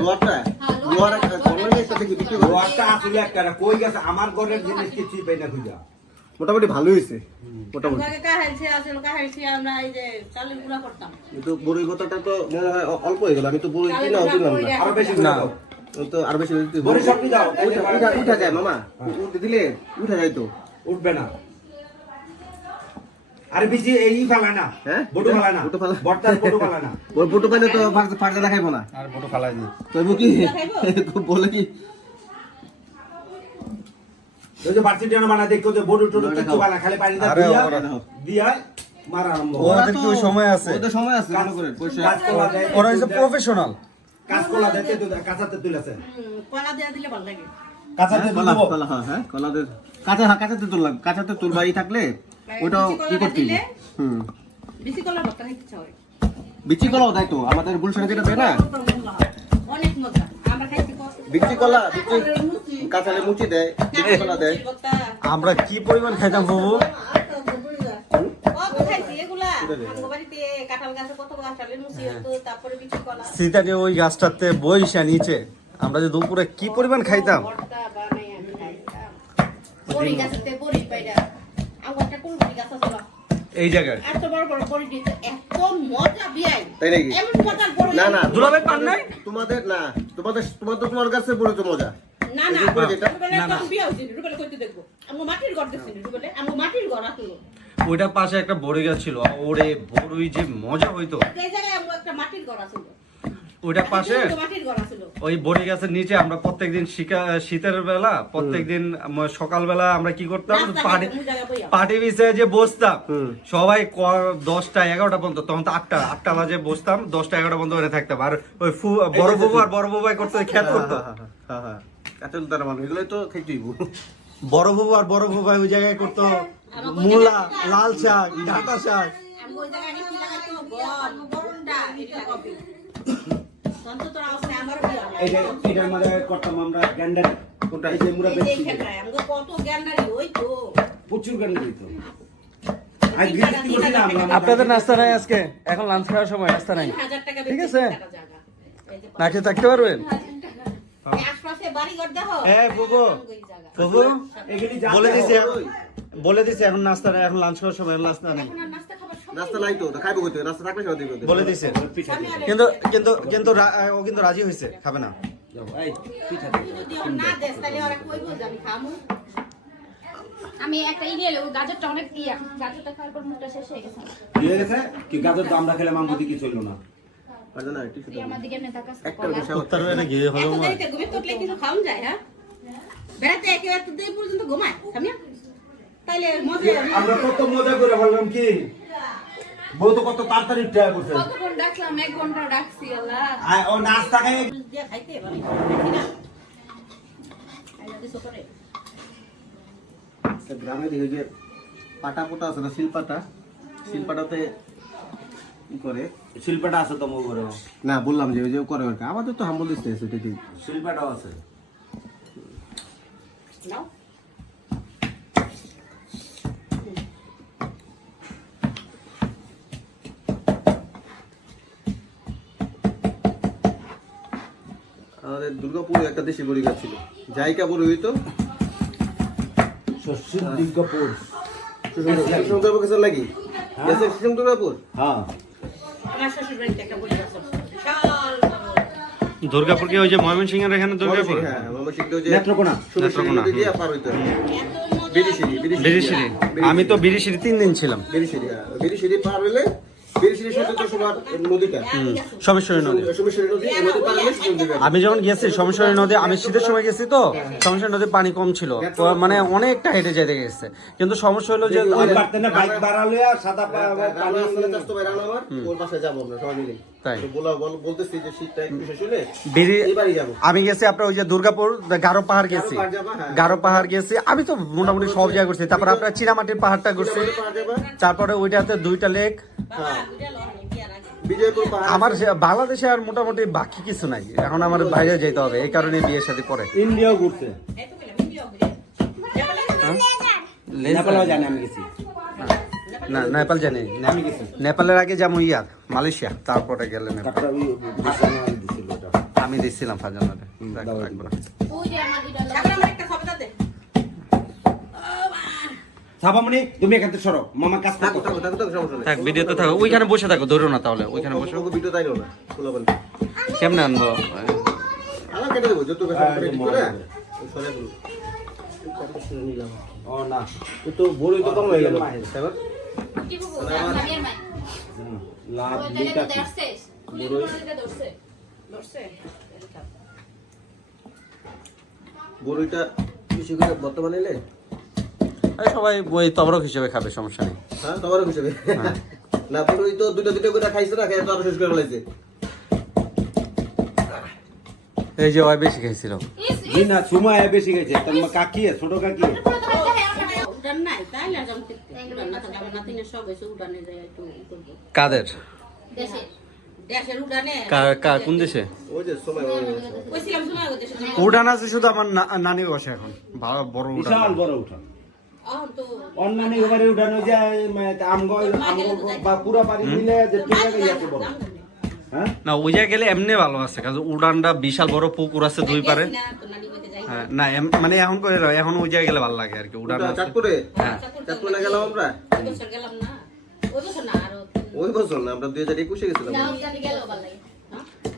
লোহারটা লোহার একটা থেকে বিক্রি করে, ওয়াটা আসলে একটা কই গেছে, আমার ঘরের জিনিস কিছুই পাই না খুঁজা। মোটামুটি ভালো হয়েছে মোটামুটি। কিন্তু বড়ই কথাটা তো মনে হয় অল্প হয়ে গেল, আমি তো বড়ই কিনাও কিনলাম না, আরো বেশি করে দাও। তো আরো বেশি বড়ি সব দাও, উঠা যায় মামা, উঠে দিলে উঠা যায় তো। উঠবে না। আরে বেশি এই ফালা না, হ্যাঁ বড় ফালা না, বড় ফালা। বড়টার বড় ফালা না। ওর ফটো পাইলে তো ফাঁকতে দেখাইবো না, আর ফটো ফালাই দিই। তো কি বলে কি ওই যে ভার্সিটি বানা দেখো যে বড় টড় কিছু বানা, খালি পানি আরে দিয়া ওরা দিয়া মারা আরম্ভ করে। ওদের কি ওই সময় আছে? ওদের সময় আছে মনে করেন পয়সা কাঁচকলা দেয়, ওরা হচ্ছে প্রফেশনাল। কাঁচকলা দেয়, কাঁচাতে তুলেছে। কলা দেওয়া দিলে ভালো লাগে। কাঁচাতে কলা তুলবো। কলা হ্যাঁ কলাদের কাঁচাতে তুললাম কাঁচাতে তুলবাই থাকলে ওটাও কি করতে হবে? বেশি কলা ভর্তা খাইতে ইচ্ছা হয়। বিচি কলাও দেয় তো আমাদের গুলশানে যেটা দেয় না অনেক মজা। আমরা খাইছি বিচি কলা বিচি কাঁচালে মুচি দেয় বিচি কলা দেয় ভর্তা। আমরা কি পরিমাণ খাইতাম বাবু। কত খাইছি এগুলা? আমার বাড়িতে কাঁঠাল গাছে কত কাঁঠালের মুচি হতো, তারপরে বিচি কলা। সিটাকে ওই গাছটাতে বইসা নিচে আমরা যে দুপুরে কি পরিমাণ খাইতাম। ভর্তা বানাইয়া খাইতাম। বড়ি গাছেতে বড়ি পাইরা। আমার একটা কুলবড়ি গাছ আছে। এই জায়গায় এত বড় বড় বড়ি দিতে এত মজা বিয়াই। তাই নাকি? এমন মজার বড়ি। না না দুলাভাই পান নাই? তোমাদের না তোমার কাছে বড় তো মজা না এই না যে উপরে যেটা? রুবেলের না, না। তখন বিয়ে হয়েছে, রুবেলে কইতে দেখবো। আমার মাটির ঘর দেখছিনি রুবেলে, আমার মাটির ঘর আসলো। ওইটার পাশে একটা বড়ই গাছ ছিল, ওরে বড়ই যে মজা হইতো। এই জায়গায় আমার একটা মাটির ঘর আসলো। ওইটার পাশে মাটির ঘর আসলো। ওই বড়ই গাছের নিচে আমরা প্রত্যেকদিন শীতের বেলা প্রত্যেকদিন সকালবেলা আমরা কি করতাম, পাটি বিছে যে বসতাম সবাই 10টা 11টা পর্যন্ত, তখন তো 8টা বাজে বসতাম, 10টা 11টা পর্যন্ত ওখানে থাকতাম। আর ওই বড় বাবু আর বড় বাবাই করতে খেত করতো। হ্যাঁ কাঁচাল তারা মানুষ এগুলোই তো খেতেই বড় বাবু আর বড় বাবাই ওই জায়গায় করতো মূলা, লাল শাক, ডাঁটা শাক। আমি ওই জায়গায় কি লাগাইতো বল, বরুন্ডা, এটা লাগাবি। তখন তোরা আসলে আমার বিয়ে হয়। এটার মধ্যে করতাম আমরা গ্যান্ডার। কোনটা? এই যে মুড়া এই বেশি। ক্ষেত্রে আমাকে কত জ্ঞানদারি হইতো। প্রচুর গ্যান্ডার হইতো। আজ গৃহস্থী করছিলাম আমরা। আপনাদের নাস্তা নাই আজকে? এখন লাঞ্চ খাওয়ার সময় নাস্তা নাই, 1000 টাকা ঠিক বেশি আছে? টাকা জায়গা। এই যে না খেয়ে থাকতে পারবেন? এই আশপাশে বাড়িঘর দেখো। এই বুবু, এই জায়গা। বাবু এগুলি যা বলে দিছি এখন নাস্তা নাই, এখন লাঞ্চ খাওয়ার সময় নাস্তা নাই। এখন আর নাস্তা খাবার সময় নাস্তা নাই তো খাইবো কইতে নাস্তা থাকলে সবাই দিবে বলে দিছে কিন্তু ও কিন্তু রাজি হয়েছে, খাবে না। এই পিঠা দে। যদি ওর না দেস তাহলে ওরা কইবো যে আমি খামু। আমি একটা ইয়ে এলো গাজরটা অনেক ইয়া, গাজরটা খাওয়ার পর মুখটা শেষ হয়ে গেছে। দিয়ে গেছে কি গাজর তো আমরা খেলে মামুদি কি চললো না। আর না একটু তুই আমার দিকে এমনি তাকাস একটা বিশাল উত্তর হয়ে গিয়ে হলো এত মা। দেরিতে ঘুমিয়ে থাকলে কিছু খাওয়া যায়, হ্যাঁ? বেড়াতে একেবারে এত দেরি পর্যন্ত ঘুমায়, সামিয়া? তাইলে মজা আমরা কত মজা করে ভাবলাম কি বউ তো কত তাড়াতাড়ি ট্রাই করছে। কতক্ষণ ডাকলাম? 1 ঘন্টা ডাকছি আল্লাহ। আর ও নাস্তা খাই দিয়ে খাইতে পারি, দেখি না? আইলা দিছো করে। গ্রামে দিকে যে পাটা পোটা আছে না শিলপাটাতে কি করে শিল্পটা আছে তো মোর ঘরে। না বললাম যে ওই যে করে আর কি। আমাদের তো হাম্বল দিতে আছে এটা ঠিক শিল্পটাও আছে। নাও। আমাদের দুর্গাপুরে একটা দেশি বড়ি গাছ ছিল জায়গা বড়ি হইতো শশীর দুর্গাপুর। দুর্গাপুর কাছে লাগি গেছে দুর্গাপুর হ্যাঁ আমার শ্বশুর বাড়িতে একটা বড়ি গাছ আছে। বিশাল বড়। দুর্গাপুর কি ওই যে ময়মনসিংহের এখানে দুর্গাপুর? হ্যাঁ আমার শিখতে যে নেত্রকোনা। নেত্রকোনা, দিয়ে পার হইতো এত মজা। বিরিশিরি বিরিশিরি। আমি তো বিরিশিরি 3 দিন ছিলাম। বিরিশিরি পার হইলে বিরিশিরির সাথে তো সবার নদীটা সোমেশ্বরী নদী। সোমেশ্বরী নদী এই নদী পার হলে সুন্দর জায়গা আমি যখন গেছি সোমেশ্বরী নদী, আমি শীতের সময় গেছি তো সোমেশ্বরী নদীর পানি কম ছিল, তো মানে অনেকটা হেঁটে যেতে গেছে। কিন্তু সমস্যা হলো যে ওই পারতে না বাইক বাড়ালে আর সাদা রানা আসলে চাস্তো ভাই রানা আমার ওর বাসায় যাবো আমরা সবাই মিলে তাই। তো বলতেছি যে শীতটা একটু শেষ হলে বিরি- এবারই যাবো আমি গেছি আপনার ওই যে দুর্গাপুর গারো পাহাড় গেছি, পাহাড় যাবা, হ্যাঁ। গারো পাহাড় গেছি, আমি তো মোটামুটি সব জায়গায় ঘুরছি। তারপর আপনার চীনামাটির পাহাড়টা ঘুরছি, পাহাড় যাবা তারপরে ওইটাতে 2টা লেক। বাবা, দুইটা লহনি বিয়ার আগে। বিজয়পুর পাহাড় আমার বাংলাদেশে আর মোটামুটি বাকি কিছু নাই, এখন আমার বাইরে যেতে হবে, এই কারণে বিয়ের সাথে পরে। ইন্ডিয়াও ঘুরছে। এই তো বললাম, বিয়ে হবে। যাবলে? নেপালও জানি আমি গেছি। না নেপাল জানি না। আমি গেছি। নেপালের আগে যেমন ইয়ার মালয়েশিয়া, তারপরে গেলে নেপাল। একটা ওই বিছানা দিছিল ওটা। আমি দিচ্ছিলাম ফাজানাতে। দাও, রাখবো না। ওই যে আমার দুইটা যাবলে আমার একটা খবর দে। সাবামণি তুমি এখান থেকে সরো, মামা কাজ থাকো করো। থাকো থাকো সমস্যা নেই থাক ভিডিওতে থাকো, ওইখানে বসে থাকো, ধরো না তাহলে ওইখানে বসো। ওকে ভিডিও তাইলো না খোলাবেন কেমনে আনবো? আমার কেটে দেবো যত বেশি করে ঠিক করে সরে বলুন ও না তো বড়ই তো কম হয়ে গেল এবার কি বলবো? আমি আর মাই। লাভ ওইটা দুইটা তো দেখছিস? ওইটা ধরছে। ধরছে? বড়ইটা বেশি করে বর্তমানে এলে এই সবাই ওই তবরক হিসেবে খাবে, সমস্যা নেই। হ্যাঁ তোমারও হিসেবে না, পুরোই তো দুটো করে খাইছে না, খেয়ে তো আরো শেষ করে ফেলাইছে। এই যে ওই বেশি খাইছিল। জি না, সময় বেশি গেছে। তোমার কাকি ছোট কাকি উঠান নাই তাই না, যেমন উঠান না থাকে আমার নাতিনের সব এসে উঠানে যায় একটু করবো কাদের? দেশে দেশের উঠানে কোন দেশে? ওই যে সময় কইছিলাম সময় দেশে উঠান আছে শুধু আমার নানি বসে এখন, বড় উঠান। বিশাল বড় উঠান। তো অন্যান্য এবারে উঠানো যায় আমগো বা পুরো বাড়ি মিলে যে টিকে গেছে বড়। হ্যাঁ না ওই জায়গায় গেলে এমনি ভালো আছে, কারণ উড়ানটা বিশাল বড় পুকুর আছে দুই পারে। হ্যাঁ না মানে এখন করে এখন ওই জায়গায় গেলে ভালো লাগে আর কি, উড়ান আছে। চাঁদপুরে হ্যাঁ চাঁদপুরে গেলাম আমরা গেলাম না ওই বছর না আরো ওই বছর না, আমরা 2021 গেছিলাম। দাউদকান্দি গেল ভালো লাগে।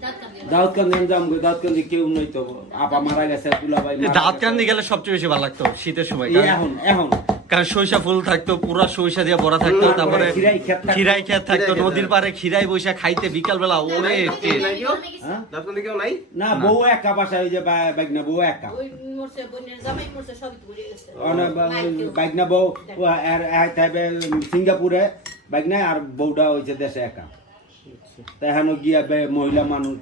দাউদকান্দি দাউদকান্দি যাম গো, দাউদকান্দি কেউ নাই তো, আপা মারা গেছে, তুলাভাই মারা গেছে। দাঁতকান্দি গেলে সবচেয়ে বেশি ভালো লাগতো শীতের সময়, এই এখন কারণ সরিষা ফুল থাকতো, পুরা সরিষা দিয়ে ভরা থাকতো, তারপরে খিরাই ক্ষেত থাকতো, নদীর পারে খিরাই বৈশা খাইতে বিকাল বেলা ওরে হ্যাঁ? দাঁতকান্দি কেউ নাই? না বউ একা বাসায়, ওই যে বাইকনা বউ একা, ওই মোরছে বন্যের জামাই মোরছে সবই পড়ে গেছে বাইকনা বউ সিঙ্গাপুরে বাইকনা, আর বউটা হয়েছে দেশে একা। তাই হেন গিয়া মহিলা মানুষ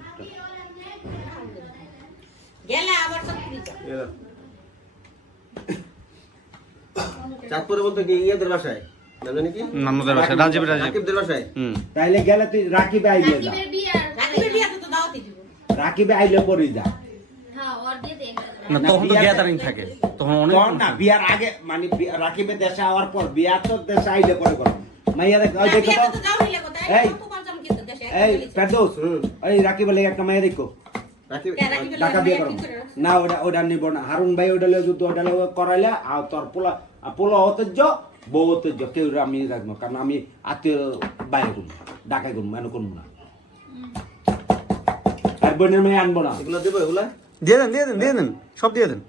গেলে আবার সব পুরি এরা। চাঁদপুরে বলতে কি ইয়েদের বাসায় না জানি কি নামদের বাসায়, রাজীব রাকিবদের বাসায়। তাইলে গেলে তুই রাকিবে আইলে যা, রাকিবের বিয়ার রাকিবের বিয়াতে তো দাওয়াতই দিব রাকিবে আইলে পরে যা। হ্যাঁ ওর দিয়ে দেন। না তখন তো গ্যাদারিং থাকে, তখন অনেক তখন না বিয়ার আগে, মানে রাকিবে দেশে আওয়ার পর, বিয়ার তো দেশে আইলে পরে করো মাইয়া দেখো বিয়াতে তো যাও নিলে কোথায় এই। কত পাঁচজন কিন্তু দেশে এই ফেরদৌস, এই রাকিব বলে একটা মাইয়া দেখো রাকিব টাকা বিয়ে করো না, ওটা নিব না। হারুন ভাই ওটা লয়ে যুদ্ধ ওটা লয়ে করাইলে, আর তোর পোলা অতেজ্য বউ অতেজ্য কেউ আমি রাখবো, কারণ আমি আত্মীয় বাইরে করবো, ঢাকায় করবো, এনে করবো না। আর বোনের মেয়ে আনবো না। এগুলো দেবো, এগুলা দিয়ে দেন সব দিয়ে দেন,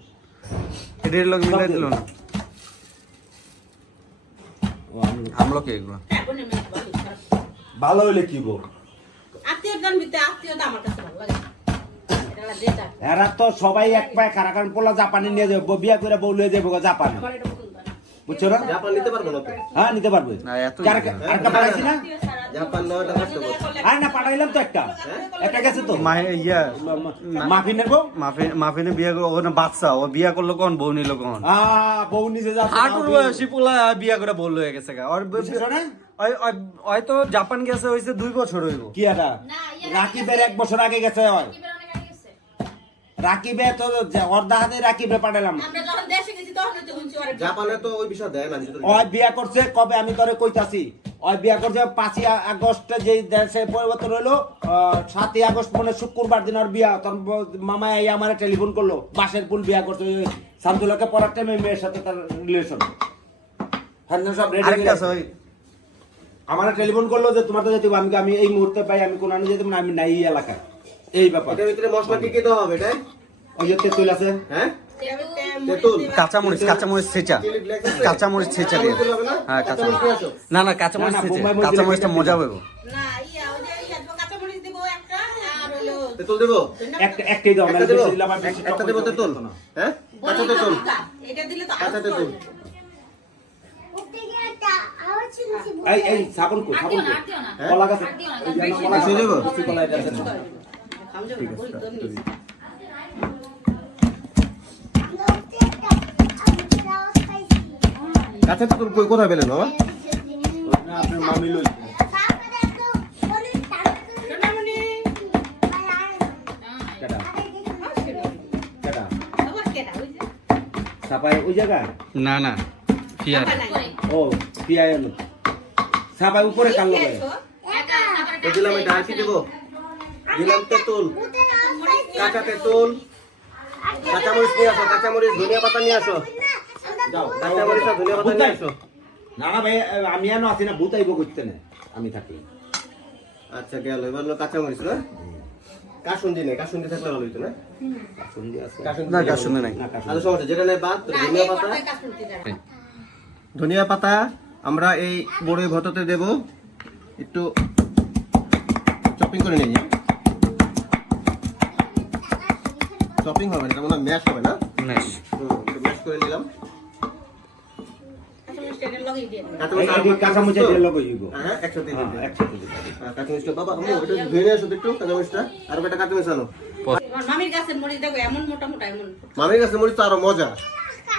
এটা লোক মিলাই দিল না আমলোকে এগুলো। বোনের মেয়ে ভালো খারাপ। ভালো হইলে কি বল, আত্মীয়তার ভিতরে আত্মীয়তা আমার কাছে ভালো লাগে এটা হলো যেটা এরা তো সবাই এক পায়ে খারাপ, কারণ পোলা জাপানে নিয়ে যাবো, বিয়া করে বউ লিয়ে যাবো জাপানে, আমার এটা পছন্দ হয়। বুঝছো না? জাপান নিতে পারবো না তো। হ্যাঁ নিতে পারবে। না, এত আরেকটা পাঠাইছি না? জাপান নেওয়াটা কষ্ট করে। আরে না, পাঠাইলাম তো একটা গেছে তো মাফিনের বউ। মাফিনে বিয়ে করে বাচ্চা, ও বিয়া করলো কোন, বউ নিল কোন, বউ নিজে যাচ্ছে হাঁটুর বয়সী পোলা বিয়া করে বললো হয়ে গেছে গা। বুঝছো না? হয়তো জাপান গেছে হয়েছে 2 বছর হইব। কি এটা রাকিবের 1 বছর আগে গেছে, হয় রাকিবের অনেক আগে গেছে। রাকিবে তো অর্ধা হাতে রাকিবে পাঠালাম। আমরা যখন দেশে গেছি তখন তো শুনছি ওরা জাপানে তো ওই বিষয় দেয় না। ওই বিয়া করছে কবে, আমি তোরে কইতাছি, ওই বিয়া করছে 5 আগস্ট, যে দেশে পরিবর্তন হইলো 7 আগস্ট মানে শুক্রবার দিন ওর বিয়া। তোর মামা এই আমার টেলিফোন করলো, বাসের পুল বিয়া করছে, শান্তুলাকে পড়ার টাইমে মেয়ের সাথে তার রিলেশন। হ্যাঁ সব রেডি আছে। আমার টেলিফোন করলো যে তোমার তো যেতে হবে, আমি এই মুহূর্তে পাই, আমি কোন আনে যেতে না, আমি নাই এই এলাকায়। এই ব্যাপার। এটার ভিতরে মশলা কি কি দেওয়া হবে এটা? ওই যে তেঁতুল আছে, হ্যাঁ তেঁতুল, কাঁচামরিচ ছেঁচা, কাঁচামরিচ ছেঁচা দিয়ে। হ্যাঁ কাঁচামরিচ, না কাঁচামরিচ ছেঁচে, কাঁচামরিচটা মজা হবে। না ইয়া ওই যে কাঁচামরিচ দিব একটা আর হলো তেঁতুল দেবো, একটাই দাও, একটা দেবো, একটা দেবো তেঁতুল, হ্যাঁ কাঁচা তেঁতুল, এটা দিলে তো কাঁচা তেঁতুল। এই সাবন কো, সাবন কো, আরতিও না। কলা গাছে কলা সে দেবো? গাছে কলা এটা আছে। কাঁচা তেঁতুল কোথায় পেলেন বাবা? না আপনার মামি লই কেডা কেডা সাপাই ওই জায়গা, না ফিয়ার ও পিয়ায় সাপাই উপরে কাল লগে তো দিলাম এটা, আর কি দেবো? দিলাম তেঁতুল, কাঁচা তেঁতুল, কাঁচামরিচ নিয়ে আসো, কাঁচামরিচ, ধনিয়া পাতা নিয়ে আসো, যাও কাঁচামরিচ আর ধনিয়া পাতা নিয়ে আসো। না না ভাই, আমি এনো আছি না, ভূতাইব করতে না, আমি থাকি। আচ্ছা গেল, এবার হলো কাঁচামরিচ না, কাসুন্দি নেই, কাসুন্দি থাকলে ভালো হইতো না। শুনলি আছে না কাশুন্দি নাই। না কাছে আচ্ছা সমস্যা যেটা নেই বাদ, ধনিয়া পাতা, ধনিয়া পাতা আমরা এই বড়ই ভর্তাতে দেব, একটু চপিং করে নিই। চপিং হবে না, এটা মনে হয় ম্যাশ হবে না, ম্যাশ। একটু ম্যাশ করে নিলাম। এটার লগেই দিয়ে দিন। কাঁচামরিচ দিয়ে লোক হইব। হ্যাঁ, একসাথে দিয়ে দিন। একসাথে দিতে। কাঁচামরিচটা বাবা, আম্মু, এটা ধুয়ে নিয়ে আসো তো একটু, কাঁচামরিচটা। আর একটা কাঁচামরিচ আনো। আমার মামির গাছের মরিচ দেখো এমন মোটা মোটা এমন। মামির কাছে মরিচ তো আরো মজা।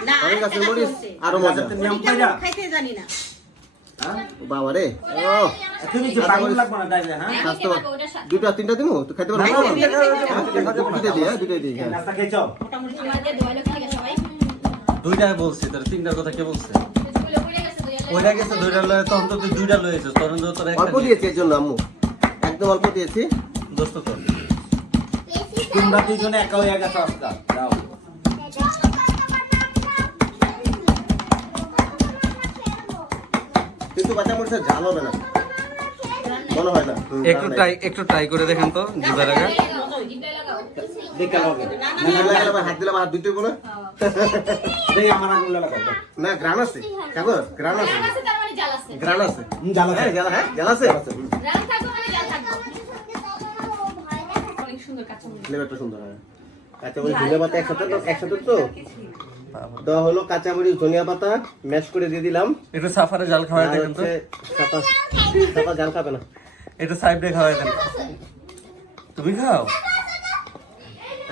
না, মামির কাছে আরেকটা মরিচ বলছে। আরো মজা। নিয়ম ওইটা কইরা। খাইতে জানি না। বাবা রে, ও তুমি যে পাগল লাগবে না তাইলে, হ্যাঁ? স্বাস্থ্য দুটো তিনটা দিমু তো খাইতে পারবো না? দুইটা দিই, হ্যাঁ, দুইটাই দিই, হ্যাঁ। নাস্তা খেয়েছো? মোটা মরিচ আমাদের দোয়ালো থেকে সবাই দুইটা বলছি তোর তিনটার কথা কে বলছে স্কুলে পড়ে গেছে ওইটা গেছে দুইটা লয়ে তখন তো তুই দুইটা লয়েছিস তখন তো তোর একটা অল্প দিয়েছি এর জন্য আম্মু, একদম অল্প দিয়েছি। দোস্ত তোর তোমরা দুইজনে একা হয়ে গেছো আজকাল। যাও। কিন্তু কাঁচামরিচের ঝাল হবে না, মনে হয় না। একটু ট্রাই করে দেখেন তো জিবার আগে দেখে লগে। হাত দিলাম আর দুইটাই বলে দেই আমার আঙুল লাগাও। না, গ্রান আছে খাবো, গ্রান আছে, তার মানে জাল আছে গ্রান আছে, জ্বালা হ্যাঁ, জ্বালা, হ্যাঁ, জ্বালা আছে। জাল থাকবে মানে জাল থাকবে অনেক সুন্দর কাঁচামরিচ ফ্লেভারটা সুন্দর হয়। কাঁচামরিচ ধনিয়া পাতা একসাথে তো দেওয়া হলো, কাঁচামরিচ ধনিয়া পাতা ম্যাশ করে দিয়ে দিলাম। একটু সাফারে জাল খাওয়াই আর দেখেন তো হচ্ছে চাপা জাল খাবে না। একটু সাইডে খাওয়াই দেন তুমি খাও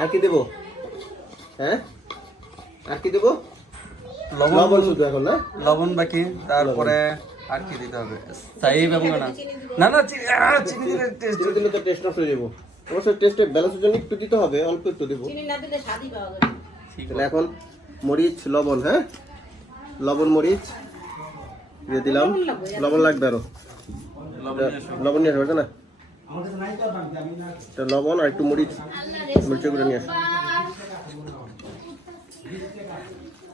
আর কি দেবো? হ্যাঁ, আর কি দেবো? লবণ লবণ শুধু এখন না? লবণ বাকি তারপরে আর কি দিতে হবে সাইব এবং না না চিনি দিলে টেস্ট চিনি দিলে তো টেস্ট নষ্ট হয়ে যাবো। অবশ্য টেস্টে ব্যালেন্সের জন্য একটু দিতে হবে, অল্প একটু দেবো। চিনি না দিলে স্বাদই পাওয়া যাবে না। ঠিক তাহলে এখন মরিচ লবণ, হ্যাঁ, লবণ মরিচ দিয়ে দিলাম। লবণ লাগবে আরো, লবণ নিয়ে আসবে না? আমার কাছে নাই তো দাম, আমি না। এটা লবণ আর একটু মরিচ করে নিয়ে আসো।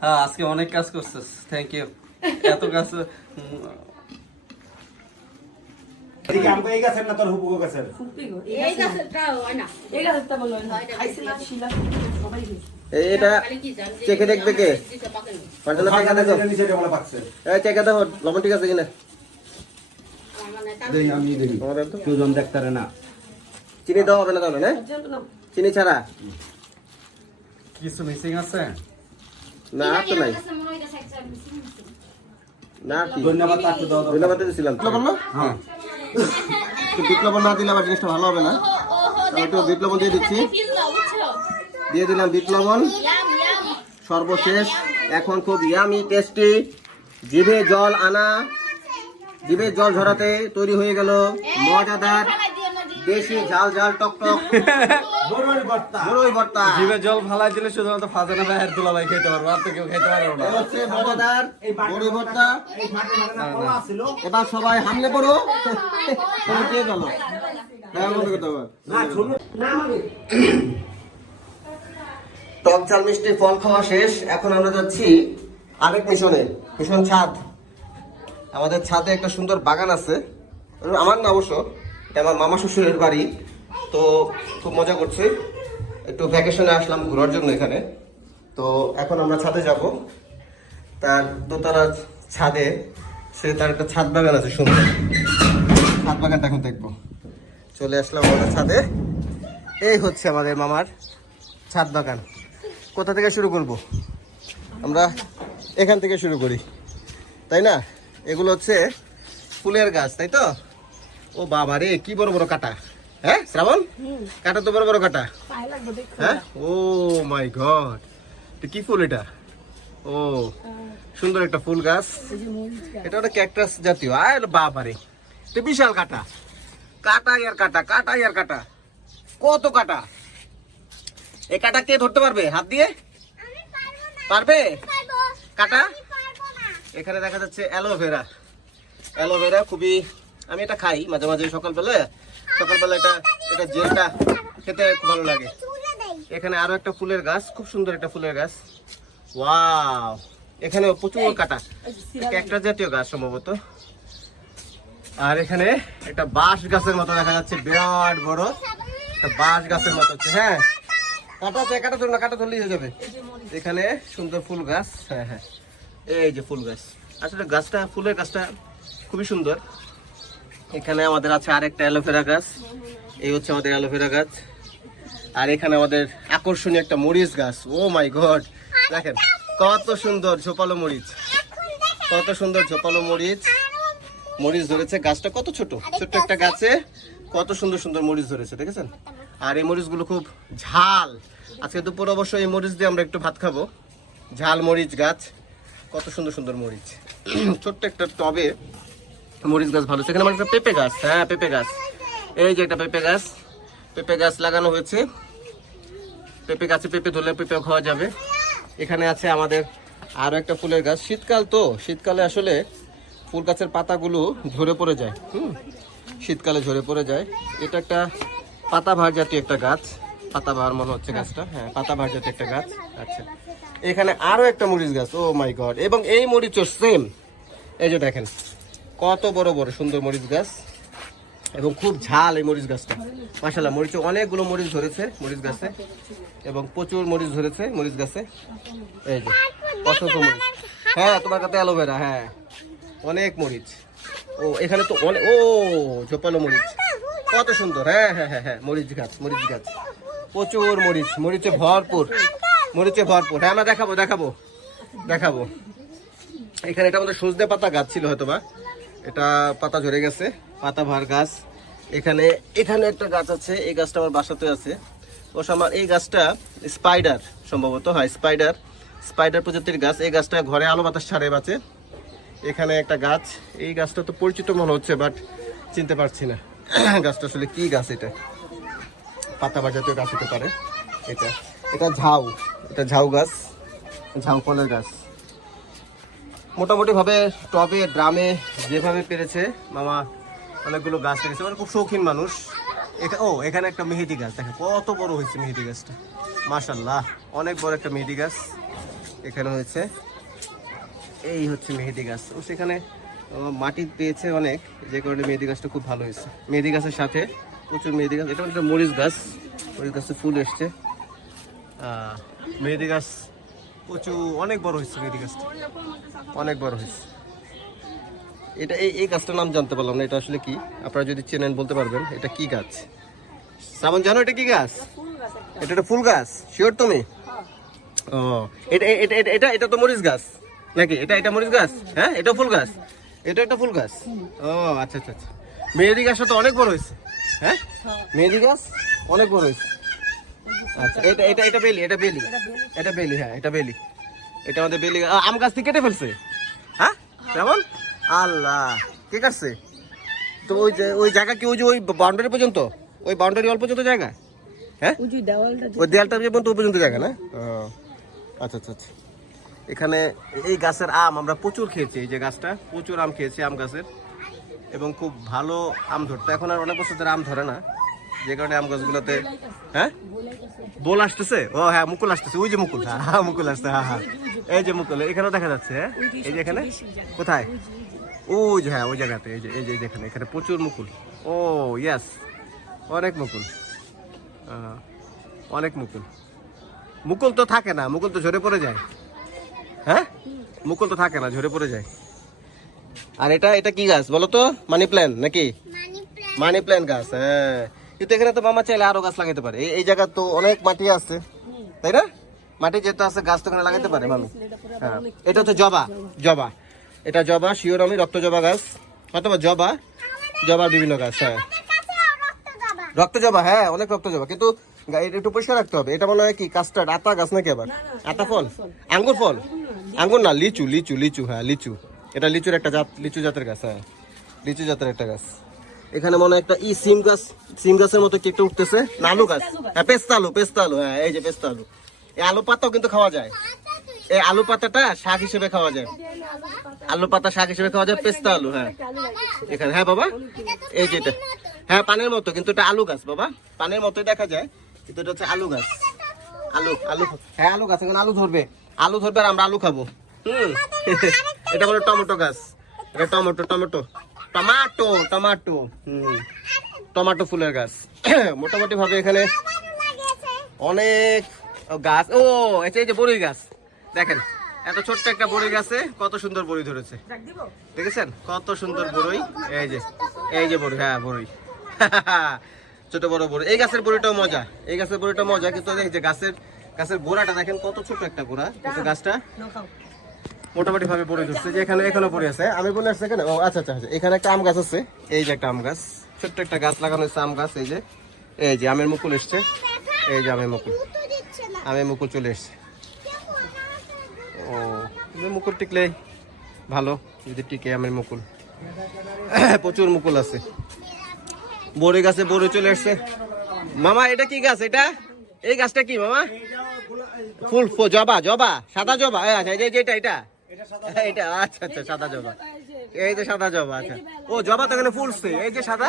হ্যাঁ আজকে অনেক কাজ করছিস থ্যাংক ইউ এত কাজ এদিকে আমগো এই গাছের না তোর হুবুগো গাছের? এই গাছটা হয় না। এটা খালি কি জান যে চেখে দেখবে কে? দুইটা পাকেনি। পাঁচটা চেখে দেখো, নিচে ডবলা পাচ্ছে। এই চেখে দেখো লবণ ঠিক আছে কিনা। আমার মানে তার দেই আমি দেখি। আমাদের তো কেউ জন দেখতারে না। চিনি দেওয়া হবে না তাহলে, না? চিনি ছাড়া কিছু মিসিং আছে না, আর তো নাই, মনে হইতাছে একটা মিসিং আছে না আর কি ধন্যবাদ তাকে দাও দাও। ধন্যবাদ দিয়েছিলাম। লবণ না? হ্যাঁ। বিট লবণ না দিলে আবার জিনিসটা ভালো হবে না। আমি একটু বিট লবণ দিয়ে দিচ্ছি, ফিল দাও বুঝছো দিয়ে দিলাম বিট লবণ। ইয়াম ইয়াম সর্বশেষ এখন খুব ইয়ামি টেস্টি, জিভে জল আনা, জিভে জল ঝরাতে তৈরি হয়ে গেল মজাদার দেশি ঝাল ঝাল টক টক বড়ই ভর্তা। বড়ই ভর্তা। জিভে জল ফালাই দিলে শুধুমাত্র ফাজানা ভাই আর দুলা ভাই খেতে পারবো আর তো কেউ খেতে পারবো না এই হচ্ছে মজাদার বড়ই ভর্তা। এই মাটি মানে না কলা ছিল। এবার সবাই হামলে পড়ো। তুমি কে গেল? হ্যাঁ, বন্ধ করতে হবে। না শুনো না মানে টক ঝাল মিষ্টি ফল খাওয়া শেষ, এখন আমরা যাচ্ছি আরেক মিশনে, মিশন ছাদ। আমাদের ছাদে একটা সুন্দর বাগান আছে, আমার না অবশ্য, এটা আমার মামা শ্বশুরের বাড়ি। তো খুব মজা করছি, একটু ভ্যাকেশনে আসলাম ঘোরার জন্য এখানে। তো এখন আমরা ছাদে যাব, তার দোতলা ছাদে তার একটা ছাদ বাগান আছে সুন্দর, ছাদ বাগানটা এখন দেখবো। চলে আসলাম আমাদের ছাদে, এই হচ্ছে আমাদের মামার ছাদ বাগান। কোথা থেকে শুরু করব? আমরা এখান থেকে শুরু করি, তাই না? এগুলো হচ্ছে ফুলের গাছ, তাই তো? ও বাবা রে, কি বড় বড় কাটা! হ্যাঁ শ্রাবণ, কাটা তো বড় বড় কাটা। হ্যাঁ, ও মাই গড, কি ফুল এটা? ও সুন্দর একটা ফুল গাছ, এটা একটা ক্যাকটাস জাতীয়। আর বাবা রে, তো বিশাল কাটা, কাটাই আর কাটা, কাটাই আর কাটা, কত কাটা! এই কাটা কে ধরতে পারবে হাত দিয়ে? পারবে কাটা? এখানে দেখা যাচ্ছে অ্যালোভেরা। অ্যালোভেরা খুবই, আমি এটা খাই মাঝে মাঝে সকালবেলা এটা জেলটা খেতে খুব ভালো লাগে। এখানে আরো একটা ফুলের গাছ, খুব সুন্দর একটা ফুলের গাছ। ওয়াও, এখানে প্রচুর কাটা, একটা জাতীয় গাছ সম্ভবত। আর এখানে একটা বাঁশ গাছের মতো দেখা যাচ্ছে, বিরাট বড় একটা বাঁশ গাছের মতো হচ্ছে। হ্যাঁ, কাটা ধরুন না, কাটা ধরলেই হয়ে যাবে। এখানে সুন্দর ফুল গাছ, হ্যাঁ হ্যাঁ, এই যে ফুল গাছ। আসলে গাছটা, ফুলের গাছটা খুবই সুন্দর। এখানে আমাদের আছে আরেকটা অ্যালোভেরা গাছ, এই হচ্ছে আমাদের অ্যালোভেরা গাছ। আর এখানে আমাদের আকর্ষণীয় একটা মরিচ গাছ। ও মাই গড, দেখেন কত সুন্দর ঝোপালো মরিচ। কত সুন্দর ঝোপালো মরিচ, মরিচ ধরেছে। গাছটা কত ছোট, ছোট্ট একটা গাছে কত সুন্দর সুন্দর মরিচ ধরেছে, দেখেছেন? আর এই মরিচগুলো খুব ঝাল। আজকে দুপুর অবশ্য এই মরিচ দিয়ে আমরা একটু ভাত খাবো। ঝাল মরিচ গাছ, কত সুন্দর সুন্দর মরিচ। ছোট্ট একটা টবে মরিচ গাছ ভালো। সেখানে আমার একটা পেঁপে গাছ, হ্যাঁ পেঁপে গাছ, এই যে একটা পেঁপে গাছ, পেঁপে গাছ লাগানো হয়েছে। পেঁপে গাছে পেঁপে ধরলে পেঁপে খাওয়া যাবে। এখানে আছে আমাদের আরো একটা ফুলের গাছ। শীতকাল তো, শীতকালে আসলে ফুল গাছের পাতাগুলো ঝরে পড়ে যায়। শীতকালে ঝরে পড়ে যায়। এটা একটা পাতাবাহার জাতীয় একটা গাছ, পাতাবাহার মনে হচ্ছে গাছটা, হ্যাঁ পাতাবাহার জাতীয় একটা গাছ। আচ্ছা, এখানে আরো একটা মরিচ গাছ, ও মাই গড। এবং এই মরিচও সেম, এই যে দেখেন কত বড় বড় সুন্দর মরিচ গাছ এবং খুব ঝাল এই মরিচ গাছটা। মাশাআল্লাহ, মরিচে অনেকগুলো মরিচ ধরেছে মরিচ গাছে এবং প্রচুর মরিচ ধরেছে মরিচ গাছে। এই যে অসংখ্য মরিচ, হ্যাঁ তোমার কাছে অ্যালোভেরা, হ্যাঁ অনেক মরিচ। ও এখানে তো অনেক, ও ঝোপালো মরিচ, কত সুন্দর। হ্যাঁ হ্যাঁ হ্যাঁ হ্যাঁ মরিচ গাছ, মরিচ গাছ, প্রচুর মরিচ, মরিচে ভরপুর, মরিচে ভরপুর। হ্যাঁ আমরা দেখাবো দেখাবো দেখাবো। এখানে এটা আমাদের সজনে পাতা গাছ ছিল হয়তো বা, এটা পাতা ঝরে গেছে, পাতাবাহার গাছ। এখানে এখানে একটা গাছ আছে, এই গাছটা আমার বাসাতে আছে। অবশ্য আমার এই গাছটা স্পাইডার সম্ভবত, হয় স্পাইডার, স্পাইডার প্রজাতির গাছ। এই গাছটা ঘরে আলো বাতাস ছাড়ে বাঁচে। এখানে একটা গাছ, এই গাছটা তো পরিচিত মনে হচ্ছে বাট চিনতে পারছি না গাছটা আসলে কি গাছ। এটা পাতাবাহার জাতীয় গাছ হতে পারে। এটা এটা ঝাউ, এটা ঝাউ গাছ, ঝাউ ফলের গাছ। মোটামুটি ভাবে টবে ড্রামে যেভাবে পেরেছে মামা অনেকগুলো গাছ পেরেছে, মানে খুব শৌখিন মানুষ। ও এখানে একটা মেহেদি গাছ, দেখেন কত বড় হয়েছে মেহেদি গাছটা, মাশাআল্লাহ অনেক বড় একটা মেহেদি গাছ এখানে হয়েছে। এই হচ্ছে মেহেদি গাছ। ও সেখানে মাটি পেয়েছে অনেক, যে কারণে মেহেদি গাছটা খুব ভালো হয়েছে। মেহেদি গাছের সাথে প্রচুর মেহেদি গাছ। এটা একটা মরিচ গাছ, মরিচ গাছে ফুল এসছে। মেহেদি গাছ প্রচুর অনেক বড় হয়েছে, মেহেদি গাছটা অনেক বড় হয়েছে। এটা এই গাছটার নাম জানতে পারলাম না, এটা আসলে কি, আপনারা যদি চেনেন বলতে পারবেন। এটা কি গাছ শ্রাবণ জানো? এটা কি গাছ? এটা একটা ফুল গাছ, শিওর তুমি? ও এটা এটা এটা এটা তো মরিচ গাছ নাকি? এটা এটা মরিচ গাছ, হ্যাঁ এটা ফুল গাছ, এটা একটা ফুল গাছ। ও আচ্ছা আচ্ছা আচ্ছা। মেহেদি গাছটা তো অনেক বড় হয়েছে, হ্যাঁ মেহেদি গাছ অনেক বড় হয়েছে। আচ্ছা এটা এটা এটা বেলি, এটা বেলি, এটা বেলি, হ্যাঁ এটা বেলি, এটা আমাদের বেলি। আম গাছ থেকে কেটে ফেলছে, হ্যাঁ কেমন? আল্লাহ কে কাটছে? তো ওই জায়গা কি, ওই যে ওই বাউন্ডারি পর্যন্ত, ওই বাউন্ডারি অল্প পর্যন্ত জায়গা, হ্যাঁ ওই দেয়ালটা পর্যন্ত জায়গা না? আচ্ছা আচ্ছা আচ্ছা। এখানে এই গাছের আম আমরা প্রচুর খেয়েছি, এই যে গাছটা প্রচুর আম খেয়েছি আম গাছের, এবং খুব ভালো আম ধরতো। এখন আর অনেক বছর ধরে আম ধরে না, যে কারণে আম গাছগুলোতে, হ্যাঁ বোল আসতেছে। ও হ্যাঁ মুকুল আসতেছে, ওই যে মুকুল, হ্যাঁ মুকুল আসছে, হ্যাঁ হ্যাঁ এই যে মুকুল এখানেও দেখা যাচ্ছে। হ্যাঁ এই যে এখানে, কোথায়? ওই যে হ্যাঁ ওই জায়গাতে, এই যে এই যে এখানে, এখানে প্রচুর মুকুল। ও ইয়াস, অনেক মুকুল, অনেক মুকুল। মুকুল তো থাকে না, মুকুল তো ঝরে পড়ে যায়। হ্যাঁ মুকুল তো থাকে না, ঝরে পড়ে যায়। আর এটা এটা কি গাছ বলো তো? মানি প্ল্যান্ট নাকি? মানি প্ল্যান্ট গাছ, হ্যাঁ। কিন্তু এখানে তো মামা চাইলে আরো গাছ লাগাতে পারে, এই জায়গা তো অনেক মাটি আছে, তাই না? মাটি যেটা আছে গাছ তো এখানে লাগাতে পারে মামি। হ্যাঁ এটা হচ্ছে জবা, জবা, এটা জবা, শিওর আমি, রক্ত জবা গাছ অথবা জবা, জবার বিভিন্ন গাছ। হ্যাঁ রক্ত জবা, হ্যাঁ অনেক রক্ত জবা, কিন্তু একটু পরিষ্কার রাখতে হবে। এটা মনে হয় কি কাস্টার্ড, আতা গাছ নাকি? আবার আতা ফল, আঙ্গুর ফল, আঙ্গুর না, লিচু, লিচু, লিচু, হ্যাঁ লিচু, এটা লিচুর একটা জাত, লিচু জাতের গাছ, হ্যাঁ লিচু জাতের একটা গাছ। এখানে মনে হয় একটা সিম গাছ, সিম গাছের মতো কি একটা উঠতেছে না? আলু গাছ, হ্যাঁ পেস্তা আলু, পেস্তা আলু, হ্যাঁ এই যে পেস্তা আলু। এই আলু পাতাও কিন্তু খাওয়া যায়, এই আলু পাতাটা শাক হিসেবে খাওয়া যায়, আলু পাতা শাক হিসেবে খাওয়া যায়, পেস্তা আলু। হ্যাঁ এখানে, হ্যাঁ বাবা এই যেটা, হ্যাঁ পানের মতো, কিন্তু এটা আলু গাছ বাবা, পানের মতোই দেখা যায়, কিন্তু এটা হচ্ছে আলু গাছ। আলু আলু, হ্যাঁ আলু গাছ, এখন আলু ধরবে, আলু ধরবে আর আমরা আলু খাবো। এটা বলে টমেটো গাছ, এটা tomato, tomato, tomato, tomato, tomato ফুলের গাছ। মোটামুটি ভাবে এখানে অনেক গাছ। ও এটা এই যে বড়ই গাছ, দেখেন এত ছোট্ট একটা বড়ই গাছে কত সুন্দর বড়ই ধরেছে, দেখেছেন কত সুন্দর বড়ই। এই যে এই যে বড়ই, হ্যাঁ বড়ই, ছোট বড় বড়ই। এই গাছের বড়িটাও মজা, এই গাছের বড়িটাও মজা, কিন্তু এই যে গাছের গোড়াটা দেখেন কত ছোট একটা গোড়া, কিন্তু গাছটা মোটামুটি ভাবে পড়ে ধরছে, যে এখানে এখনো পড়ে আছে। আমি বলে আসছি এখানে, ও আচ্ছা আচ্ছা আচ্ছা, এখানে একটা আম গাছ আছে, এই যে একটা আম গাছ, ছোট্ট একটা গাছ লাগানো হয়েছে আম গাছ। এই যে আমের মুকুল এসছে, এই যে আমের মুকুল চলে এসছে। ও মুকুল টিকলে ভালো, যদি টিকে আমের মুকুল। প্রচুর মুকুল আছে। বড়ি গাছে বড়ি চলে এসছে। মামা এটা কি গাছ? এটা এই গাছটা কি মামা? ফুল জবা, জবা, সাদা জবা। আচ্ছা এটা এটা আচ্ছা আচ্ছা, সাদা জবা, এই যে সাদা জবা। আচ্ছা ও জবা তো এখানে ফুলছে, এই যে সাদা,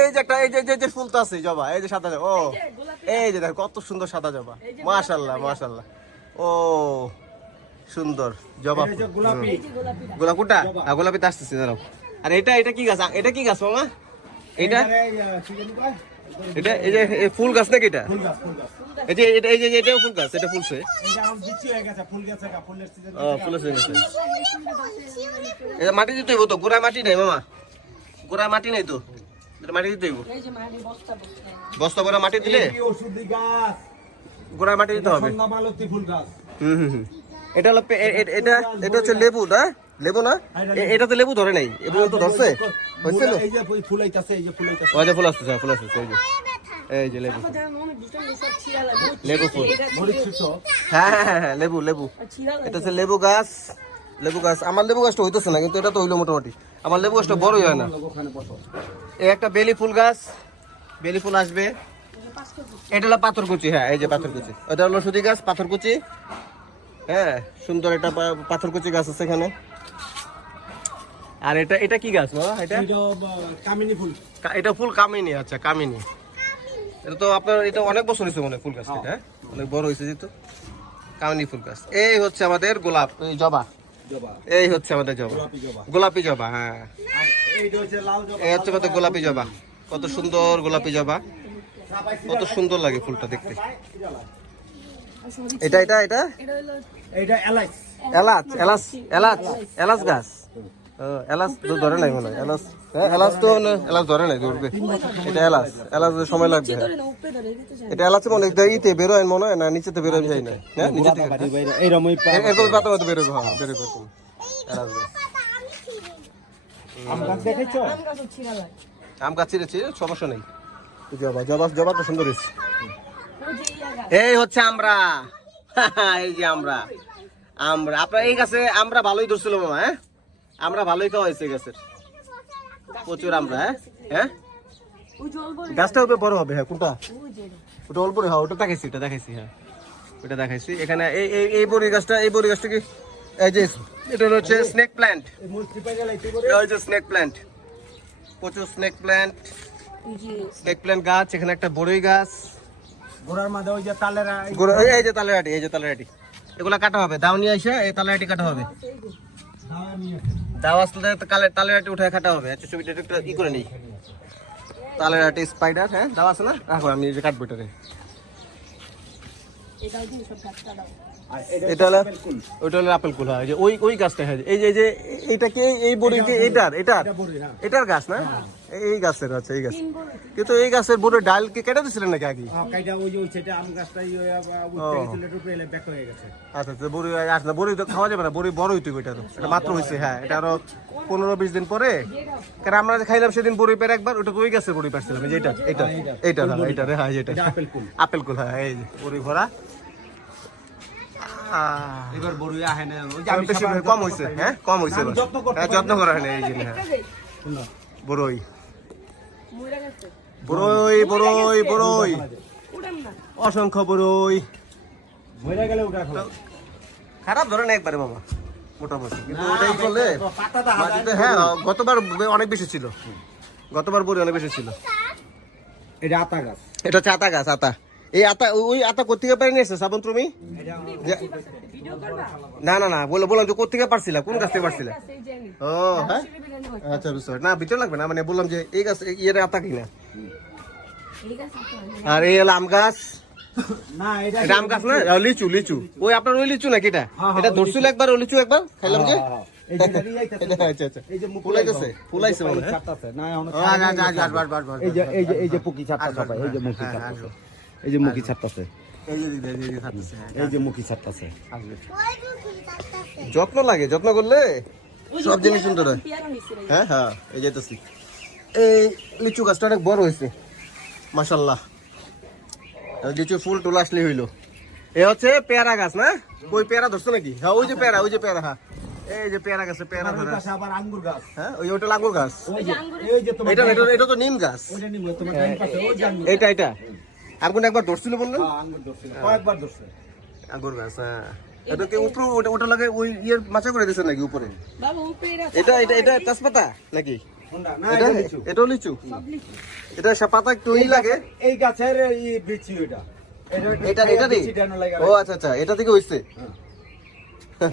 এই যে একটা এই যে ফুল তো আছে জবা, এই যে সাদা জবা। ও এই যে দেখো কত সুন্দর সাদা জবা, মাশাআল্লাহ মাশাআল্লাহ। ও সুন্দর জবা, গোলাপুটা, গোলাপিতে আসতেছে দাঁড়াও। আর এটা কি গাছ? এটা কি গাছ মামা? এটা এই যে ফুল গাছ নাকি? এটা এই যে এটাও ফুল গাছ, এটা ফুলছে। এটা মাটি দিতে হইব তো, গোড়ায় মাটি নাই মামা, গোড়ায় মাটি নাই তো, মাটি দিতে হইব। বস্তা ভরা মাটি দিলে গোড়ায় মাটি দিতে হবে। এটা হলো এটা হচ্ছে লেবু না? লেবু না? এটা তো লেবু ধরে নাই, এবং তো ধরছে হচ্ছে না? ফুল আসতেছে, এই যে লেবু, লেবু ফুল, হ্যাঁ লেবু, এটা হচ্ছে লেবু গাছ। আমার লেবু গাছটা হইতেছে না, কিন্তু এটা তো হইলো মোটামুটি। আমার লেবু গাছটা বড়ই হয় না। এই একটা বেলি ফুল গাছ, বেলি ফুল আসবে। এটা হলো পাথরকুচি, হ্যাঁ এই যে পাথরকুচি, এটা হলো সুতি গাছ, পাথরকুচি। হ্যাঁ সুন্দর একটা পাথরকুচি গাছ আছে এখানে। আর এটা কি গাছ বাবা? এটা কামিনী ফুল, এটা ফুল কামিনী। আচ্ছা কামিনী, এটা তো আপনার এটা অনেক বছর হয়েছে মনে হয় ফুল গাছটা, হ্যাঁ অনেক বড় হয়েছে যেহেতু। কামিনী ফুল গাছ। এই হচ্ছে আমাদের গোলাপ, এই জবা, এই হচ্ছে আমাদের জবা, গোলাপি জবা। হ্যাঁ এই হচ্ছে আমাদের গোলাপি জবা। কত সুন্দর গোলাপি জবা, কত সুন্দর লাগে ফুলটা দেখতে। এটা এলাচ গাছ। এলাচ তো ধরে নাই মনে হয়, এলাচ ধরে নাই, ধরবে। এটা এলাচ সময় লাগবে। এটা এলাচ মনে হয় ইতে বেরোয় মনে হয় না, নিচেতে বেরোয় যায় না, নিচে থেকে এরকম পাতা মতো বেরোবে। হ্যাঁ বেরোবে এলাচ গাছ। আম গাছ ছিঁড়েছি, সমস্যা নেই। জবাটা সুন্দর হয়েছে। এই হচ্ছে আমরা, এই যে আমরা আপনার এই গাছে আমরা ভালোই ধরছিল মামা। হ্যাঁ আমরা ভালোই খাওয়া হয়েছে গাছের, প্রচুর আমরা। হ্যাঁ গাছটা তো বড় হবে। হ্যাঁ কোনটা? ওটা অল্প। হ্যাঁ ওটা দেখাইছি, হ্যাঁ ওটা দেখাইছি। এখানে এই বড়ি গাছটা কি? এই যে এটা হচ্ছে স্নেক প্ল্যান্ট, স্নেক প্ল্যান্ট, প্রচুর স্নেক প্ল্যান্ট গাছ। এখানে একটা বড়ই গাছ, গোড়ার মাঝে ওই যে তালেরা, এই যে তালেরাটি, এগুলা কাটা হবে। দাও নিয়ে এসে এই তালেরাটি কাটা হবে। দাও আসলে তালেরাটি উঠে কাটা হবে। আচ্ছা ছবিটা একটু ই করে নেই। তালেরাটি স্পাইডার, হ্যাঁ দাও আছে না? রাখো, আমি এই যে কাটবো এটারে। এটা হলো ওইটা হলো আপেল কুল। হয় যে ওই গাছটা, হয় এই যে এইটা কি? এই বড়ি কি এটার গাছ না? এই গাছের। আচ্ছা এই গাছ, কিন্তু এই গাছের বড় ডাল কি কেটে দিছিলেন নাকি আগে? আচ্ছা আচ্ছা বড়ি আসলে বড়ি তো খাওয়া যাবে না, বড়ি বড় হইতে এটা তো, এটা মাত্র হয়েছে। হ্যাঁ এটা আরো 15-20 দিন পরে, কারণ আমরা খাইলাম সেদিন বড়ি পেরে একবার, ওটা ওই গাছের বড়ি পাচ্ছিলাম। যে এটা হ্যাঁ যেটা আপেল কুল। হ্যাঁ এই যে বড়ি ভরা। এবার বড়ি আহে না, কম হয়েছে। হ্যাঁ কম হয়েছে, যত্ন করা হয় না এই জন্য। হ্যাঁ বড়ই অসংখ্য বড়ই, খারাপ ধরে না একবারে মামা, মোটামুটি। কিন্তু ওটাই করলে হ্যাঁ গতবার অনেক বেশি ছিল, বড়ি অনেক বেশি ছিল। এটা আতা গাছ, এটা হচ্ছে আতা গাছ। এই আতা, ওই আতা কোথেকে পারি নিয়েছে শ্রাবণ তুমি? না বললাম যে কোথেকে পারছিলা, কোন গাছ থেকে পারছিলা? ও হ্যাঁ আচ্ছা বুঝতে না, ভিতরে লাগবে না, মানে বললাম যে এই গাছ ইয়ের আতা কিনা। আর এই হলো আম গাছ। না এটা আম গাছ না, লিচু। ওই আপনার ওই লিচু নাকি? এটা ধরছিল একবার, ওই লিচু একবার খাইলাম যে। এই যে মুখি ছাড়তাছে, যত্ন লাগে, যত্ন করলে সব জিনিস সুন্দর হয়। হ্যাঁ হ্যাঁ, এই যেতেছি। এই লিচু গাছটা অনেক বড় হয়েছে মাশাল্লাহ। লিচু ফুল টুল আসলে হইলো। এ হচ্ছে পেয়ারা গাছ না? ওই পেয়ারা ধরছো নাকি? হ্যাঁ ওই যে পেয়ারা, ওই যে পেয়ারা। হ্যাঁ এই যে পেয়ারা গাছে পেয়ারা ধরে আছে। আবার আঙ্গুর গাছ। হ্যাঁ ওই ওটা আঙ্গুর গাছ। এই যে তোমার এটা তো নিম গাছ। ওইটা নিম তোমার ডান পাশে ওই যে আঙ্গুর। এটা আঙ্গুর একবার ধরছিল বললেন? হ্যাঁ আঙ্গুর ধরছিল, কয়েকবার ধরছে। আঙ্গুর গাছ। হ্যাঁ এটা কি উপরে ওটা লাগে ওই ইয়ের মাচা করে দিয়েছেন নাকি উপরে? বাবা উপরে এটা তেজপাতা নাকি? কোনটা? না এটা এটা লিচু। এটাও লিচু। এটা পাতা একটু ই লাগে। এই গাছের এই বিচি ওইটা। এটা দিই। বিচিটা না লাগা। ও আচ্ছা এটা থেকে হইছে।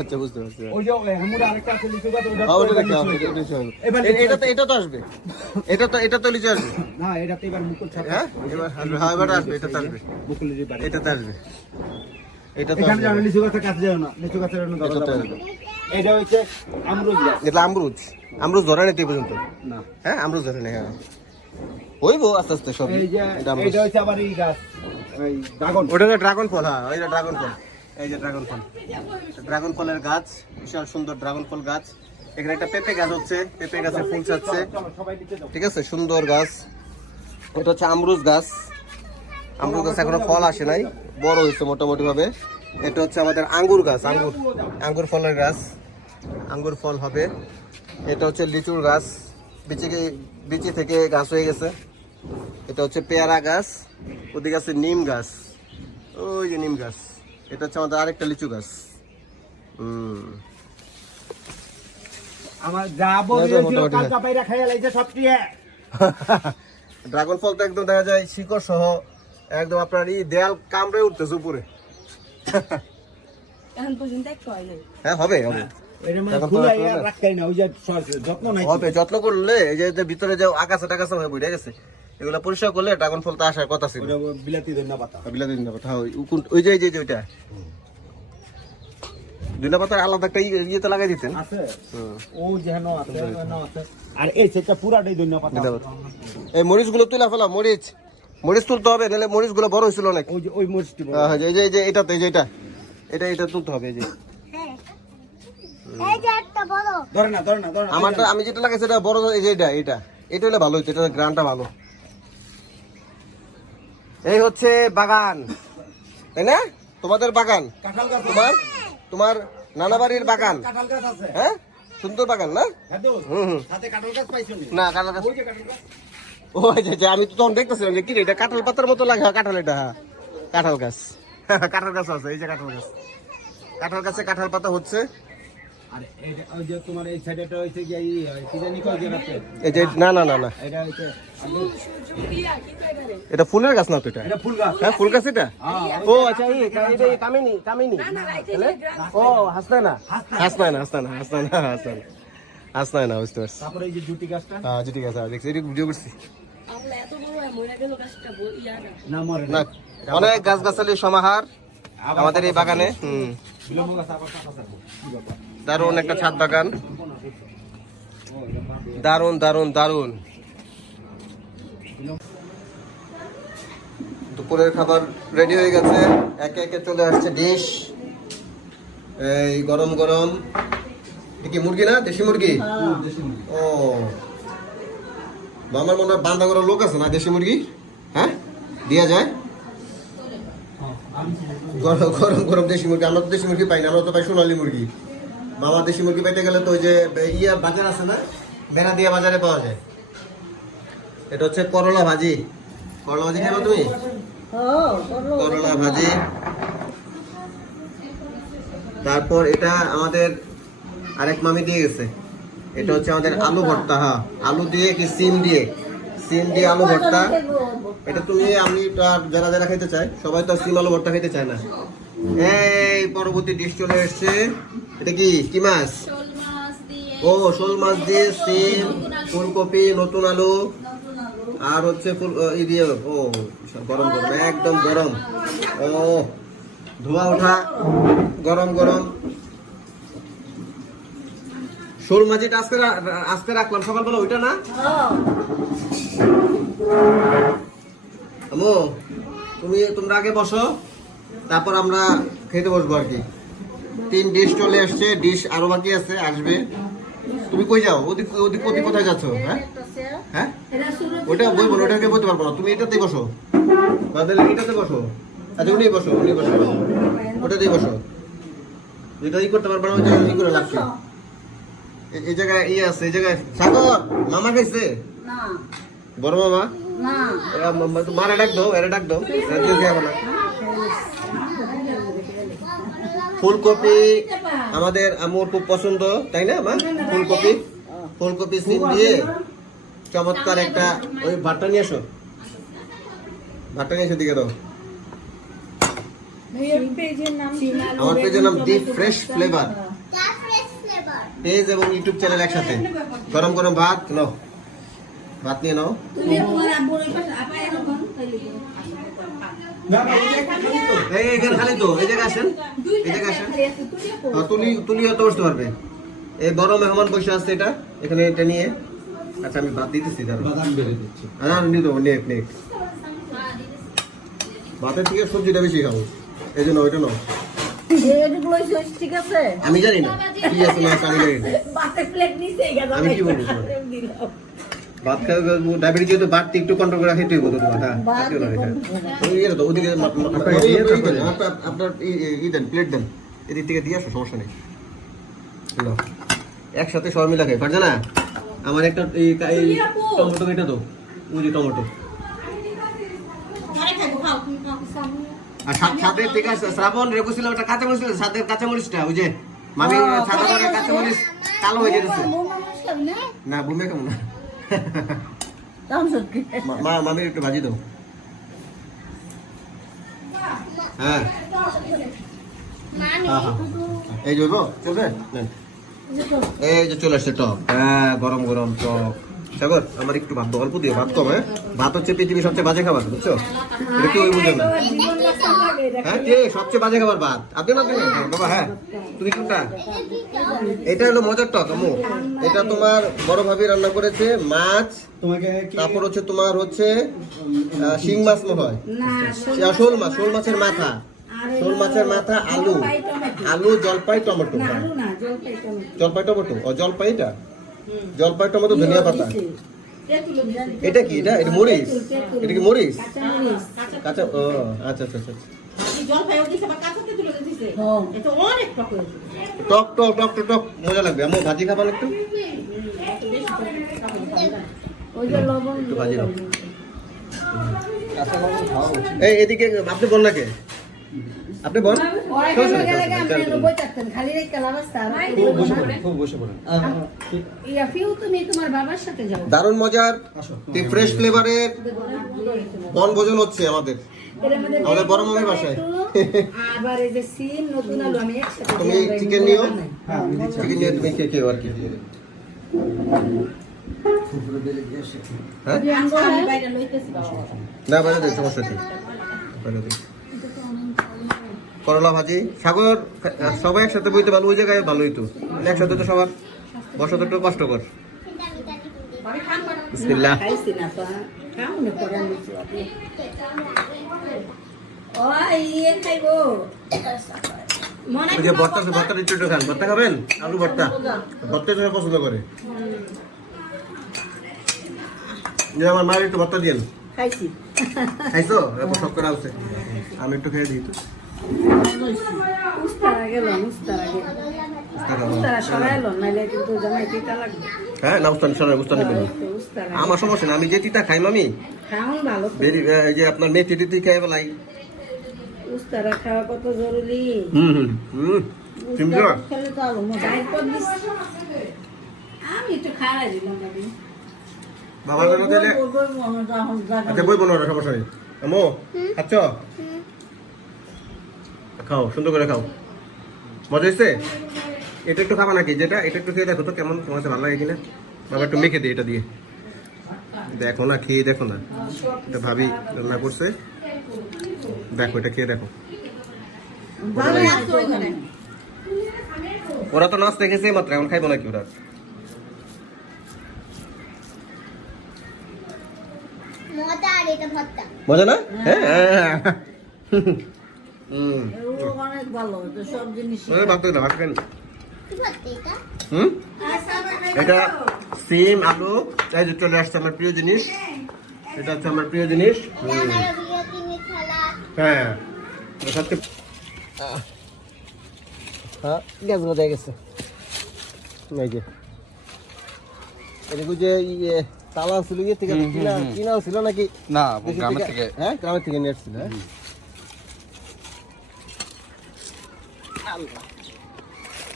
আচ্ছা বুঝতে পারছি। ওই যে আমরা আরেকটা আছে লিচু গাছ ওটা। হ্যাঁ ওটা দেখি এটা তো আসবে। এটা তো লিচু আসবে। না এটাতে এবার মুকুল ছাড়া। হ্যাঁ এবার আসবে, এটা তো আসবে। মুকুলের যে বাড়ি। এটা তো আসবে। এটা তো এখানে আসবে। যাও লিচু গাছের কাছে যাও না, লিচু গাছের অন্য এটা তো দরজা। আসবে। এটা হচ্ছে আমরুজ গাছ। এটা আমরুজ ধরে নেই পর্যন্ত। না হ্যাঁ আমরুজ ধরে নেই। হ্যাঁ হইবো আস্তে আস্তে সব। এই যে এটা হচ্ছে আবার এই গাছ ওই ড্রাগন। ওটা ড্রাগন ফল। হ্যাঁ ওই ড্রাগন ফল। এই যে ড্রাগন ফলের গাছ, বিশাল সুন্দর ড্রাগন ফল গাছ। এখানে একটা পেঁপে গাছ হচ্ছে, পেঁপে গাছে ফুল ছাড়ছে। সবাই নিচে যাও। ঠিক আছে, সুন্দর গাছ। এটা হচ্ছে আমরুজ গাছ। আমরুজ গাছ এখনো ফল আসে নাই, বড় হয়েছে মোটামুটি ভাবে। এটা হচ্ছে আমাদের আঙ্গুর গাছ, আঙ্গুর ফলের গাছ, আঙ্গুর ফল হবে। এটা হচ্ছে লিচুর গাছ, বিচি থেকে গাছ হয়ে গেছে। এটা হচ্ছে পেয়ারা গাছ, ওদিকে আছে নিম গাছ, ওই যে নিম গাছ। এটা হচ্ছে আমাদের আরেকটা লিচু গাছ। আমার যা বলেছিল কালকা পায়রা খাইয়া লাইছে সবটি। ড্রাগন ফল তো একদম দেখা যায় শিকড় সহ একদম আপনার দেয়াল কামড়ে উঠতেছে উপরে। এখন পর্যন্ত এক হয় না। হ্যাঁ হবে এর মানে খুলে রাখাই না, ওই যে যত্ন নাই। হবে, যত্ন করলে এই যে ভিতরে যে আগাছা টাগাছা হয়ে পড়ে গেছে, এগুলো পরিষ্কার করলে ড্রাগন ফল তো আসার কথা ছিল। ওটা বিলাতি ধনিয়া পাতা। বিলাতি ধনিয়া পাতা, ওই যে ওইটা ধনিয়া পাতার আলাদা একটা ইয়েতে লাগাই দিতেন। আছে ও যেন আছে আছে। আর এই সেটা পুরাটাই ধনিয়া পাতা। এই মরিচ গুলো তুলে ফেলা, মরিচ তুলতে হবে, নাহলে মরিচ গুলো বড় হয়েছিল অনেক। ওই যে ওই মরিচটি বড়। হ্যাঁ এই যে এটাতে এটা তুলতে হবে। এই যে ধরে না আমারটা আমি যেটা লাগাইছি এটা বড়, এই যে এটা হলে ভালো হইতো, এটা গ্রানটা ভালো। এই হচ্ছে বাগান, তাই না? তোমাদের বাগান, কাঁঠাল গাছ। তোমার নানা বাড়ির বাগান। কাঁঠাল গাছ আছে। হ্যাঁ সুন্দর বাগান না? হ্যাঁ তো হুম। সাথে কাঁঠাল গাছ পাইছো না কাঁঠাল গাছ, ওই যে কাঁঠাল গাছ। ও আচ্ছা আমি তো তখন দেখতেছিলাম যে কি রে, এটা কাঁঠাল পাতার মতো লাগে। কাঁঠাল, এটা কাঁঠাল গাছ। কাঁঠাল গাছ আছে, এই যে কাঁঠাল গাছে কাঁঠাল পাতা হচ্ছে। আর এটা ওই যে তোমার এই সাইডেটা হইছে যে এই কি জানি কয় জায়গাতে। এই যে না এটা হইছে এটা ফুলের গাছ না তো? এটা এটা ফুল গাছ। হ্যাঁ ফুল গাছ এটা। হ্যাঁ ও আচ্ছা এটা কামিনী। ও হাসনায় না বুঝতে পারছি। তারপরে এই যে জুটি গাছটা। হ্যাঁ জি ঠিক আছে, দেখছি এটা ভিডিও করছি। আমরা এত বড় হয় মরে গেল গাছটা ইয়াটা। না মরে না অনেক গাছগাছালির সমাহার আমাদের এই বাগানে। বিলম্ব গাছ আবার কাটা থাকবে। কি ব্যাপার? দারুণ একটা ছাদ বাগান, দারুণ। দুপুরের খাবার রেডি হয়ে গেছে, একে একে চলে আসছে ডিশ। এই গরম এটা কি মুরগি না, দেশি মুরগি? ও আমার মনে হয় বান্ধা করার লোক আছে না দেশি মুরগি? হ্যাঁ দিয়া যায় গরম দেশি মুরগি। আমরা তো দেশি মুরগি পাই না, আমরা তো পাই সোনালী মুরগি। মামা দেশি মুরগি পাইতে গেলে তো ওই যে বাজার আছে না, বেড়া দিয়া বাজারে পাওয়া যায়। এটা হচ্ছে করলা ভাজি খাবে তুমি? করলা ভাজি। তারপর এটা আমাদের আরেক মামি দিয়ে গেছে, এটা হচ্ছে আমাদের আলু ভর্তা। হ্যাঁ আলু দিয়ে কি সিম দিয়ে আলু ভর্তা। এটা তুমি আমি যারা খেতে চায় সবাই তো সিম আলু ভর্তা খেতে চায় না। এই পরবর্তী ডিশ চলে এসছে, এটা কি মাছ? ও শোল মাছ দিয়ে সিম, ফুলকপি, নতুন আলু, আর হচ্ছে দিয়ে ও গরম একদম গরম। ও ধোয়া ওঠা গরম শোল মাছটা আজকে রাখলাম সকালবেলা, ওইটা না? তোমরা আগে বসো, তারপর আমরা খেতে বসবো আর কি। 3 ডিশ চলে আসছে, ডিশ আরো বাকি আছে, আসবে। তুমি কই যাও? ওদিক ওদিক ওদিক কোথায় যাচ্ছ? হ্যাঁ হ্যাঁ, ওটা বলবো না, ওটাকে বলতে পারবো না। তুমি এটাতেই বসো, বাদল এটাতে বসো। আচ্ছা উনি বসো, উনি বসো, ওটাতেই বসো। যেটা ই করতে পারবো না ওই জায়গায় ই করে লাগছে। এই জায়গায় ই আছে, এই জায়গায় সাগর মামা খাইছে না বড় মামা। না মারা ডাক দাও, এরা ডাক দাও, রাত্রে খাবো না। ফুলকপি আমাদের আম্মুর খুব পছন্দ, তাই না মা? ফুলকপি, ফুলকপি সিম দিয়ে চমৎকার একটা ওই ভাতটা নিয়ে আসো, ভাতটা নিয়ে এসো দিকে দাও। আমার পেজের নাম ডিপ ফ্রেশ ফ্লেভার, পেজ এবং ইউটিউব চ্যানেল একসাথে। গরম গরম ভাত নাও, ভাত নিয়ে নাও। এই এখানে খালি তো, এই জায়গায় আসেন, এই জায়গায় আসেন। তুলি হতে বসতে পারবে। এই বড় মেহমান বসে আসছে, এটা এখানে এটা নিয়ে। আচ্ছা আমি ভাত দিতেছি, ভাতের থেকে সবজিটা বেশি খাবো, এই জন্য ওইটা নাও। ঠিক আছে, আমি জানি না কি আছে না আছে, আমি জানি না। আমি কি বলবো তোমার? ভাত খাওয়া ডায়াবেটিস যেহেতু বাড়তি একটু কন্ট্রোল করে খেতে হইব তো তোমার। হ্যাঁ ওদিকে আপনার ই দেন, প্লেট দেন, এদিক থেকে দিয়ে আসো, সমস্যা নেই। একসাথে সবাই মিলা খাই, পারছে না? আমার একটা টমেটো কেটে দাও, ওই যে টমেটো। আর সাথে ঠিক আছে, শ্রাবণ রেখেছিলাম একটা কাঁচামরিচ, সাথে কাঁচামরিচটা ওই যে মামি সাদা করে কাঁচামরিচ কালো হয়ে যেতেছে। না বুমে কেমন না, মামির একটু ভাজি দাও। হ্যাঁ এই জৈব চলবে, এই যে চলে আসছে টক। হ্যাঁ গরম গরম টক। সাগর আমার একটু ভাত দাও, অল্প দিও, ভাত কম। হ্যাঁ ভাত হচ্ছে পৃথিবীর সবচেয়ে বাজে খাবার, বুঝছো? এটা কি ওই বুঝে না? হ্যাঁ কে সবচেয়ে বাজে খাবার ভাত? আপনি না বাবা? হ্যাঁ তুমি কোনটা? এটা হলো মজার টক আম্মু। এটা তোমার বড় ভাবি রান্না করেছে, মাছ, তারপর হচ্ছে তোমার হচ্ছে শিং মাছ মনে হয়, শোল মাছ, শোল মাছের মাথা, শোল মাছের মাথা, আলু, আলু, জলপাই, টমেটো, জলপাই টমেটো, ও জলপাইটা, জলপাই টমেটো, ধনিয়া পাতা। এটা কি? এটা এটা মরিচ, এটা কি মরিচ? কাঁচা, ও আচ্ছা আচ্ছা আচ্ছা। টক টক টক টক টক মজা লাগবে। আমি ভাজি খাবার একটু, একটু ভাজি দাও। এই এদিকে আপনি বল না কে? আপনি বল। দারুণ মজার ফ্রেশ ফ্লেভারের বনভোজন হচ্ছে আমাদের বড় মামির বাসায়। তুমি চিকেন নিও, চিকেন নিয়ে তুমি খেয়ে খেয়ে আর কি। না বাইরে দেয়, সমস্যা নেই, বাইরে দেয়। করলা ভাজি, সাগর সবাই একসাথে বইতে ভালো, ওই জায়গায় ভালো হইতো, একসাথে তো সবার বসা তো একটু কষ্টকর। বিসমিল্লাহ। ওই যে ভর্তা, ভর্তা একটু একটু খান, ভর্তা খাবেন? আলু ভর্তা, ভর্তা সবাই পছন্দ করে। আমার মায়ের একটু ভর্তা দিয়েন। খাইছো? সব করে আছে, আমি একটু খেয়ে দিই তো। হ্যাঁ না উস্তানি সরাই, উস্তানি করবো আমার সমস্যা না, আমি যে তিতা খাই মামি, এই যে আপনার মেথি টিতি খাই বেলাই। কত জরুরি। আমি একটু খাওয়া দিলাম বাবার জন্য দিলে আচ্ছা বই বলো, সমস্যা নেই। আমো খাচ্ছ? খাও, সুন্দর করে খাও, মজা হয়েছে। এটা একটু খাবা নাকি? যেটা এটা একটু খেয়ে দেখো তো কেমন, তোমার কাছে ভালো লাগে কিনা। বাবা একটু মেখে দিই এটা দিয়ে, দেখো না, খেয়ে দেখো না। এটা ভাবি রান্না করছে, দেখো এটা খেয়ে দেখো। ওরা তো নাচ দেখেছে মাত্র, এখন খাইবো নাকি ওরা? মজা না? হ্যাঁ ভালো তো সব জিনিস ওই ভাত না ভাত খান হুম এটা সিম আলু এই যে চলে আসছে আমার প্রিয় জিনিস এটা হচ্ছে আমার প্রিয় জিনিস হ্যাঁ সত্যি হ্যাঁ গ্যাস বোঝা গেছে এই যে এদিকে যে ইয়ে তালা ছিল ইয়ে থেকে কিনা ছিল নাকি না গ্রামের থেকে হ্যাঁ গ্রামের থেকে নিয়ে আসছিল হ্যাঁ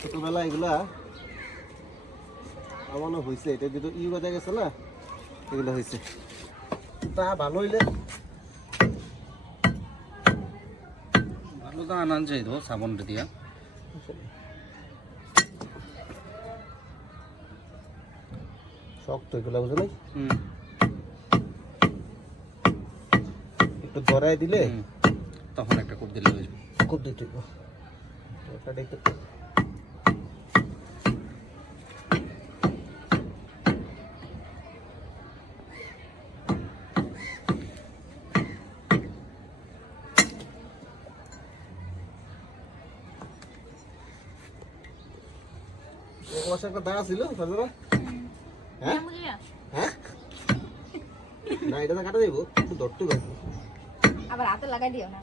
ছোটবেলা এগুলা আমারও হয়েছে এটা যেহেতু ই বাজা গেছে না এগুলো হয়েছে তা ভালো হইলে ভালো তো আনান চাইতো সাবন দিয়া শক্ত এগুলো বুঝো নাই একটু ধরাই দিলে তখন একটা কোপ দিলে হয়ে যাবে খুব দিতে ওটা একটু একটা দাঁড়া ছিল হ্যাঁ হ্যাঁ না এটা কাটা যাইব একটু ধরতে পারবো আবার হাতে লাগাই দিও না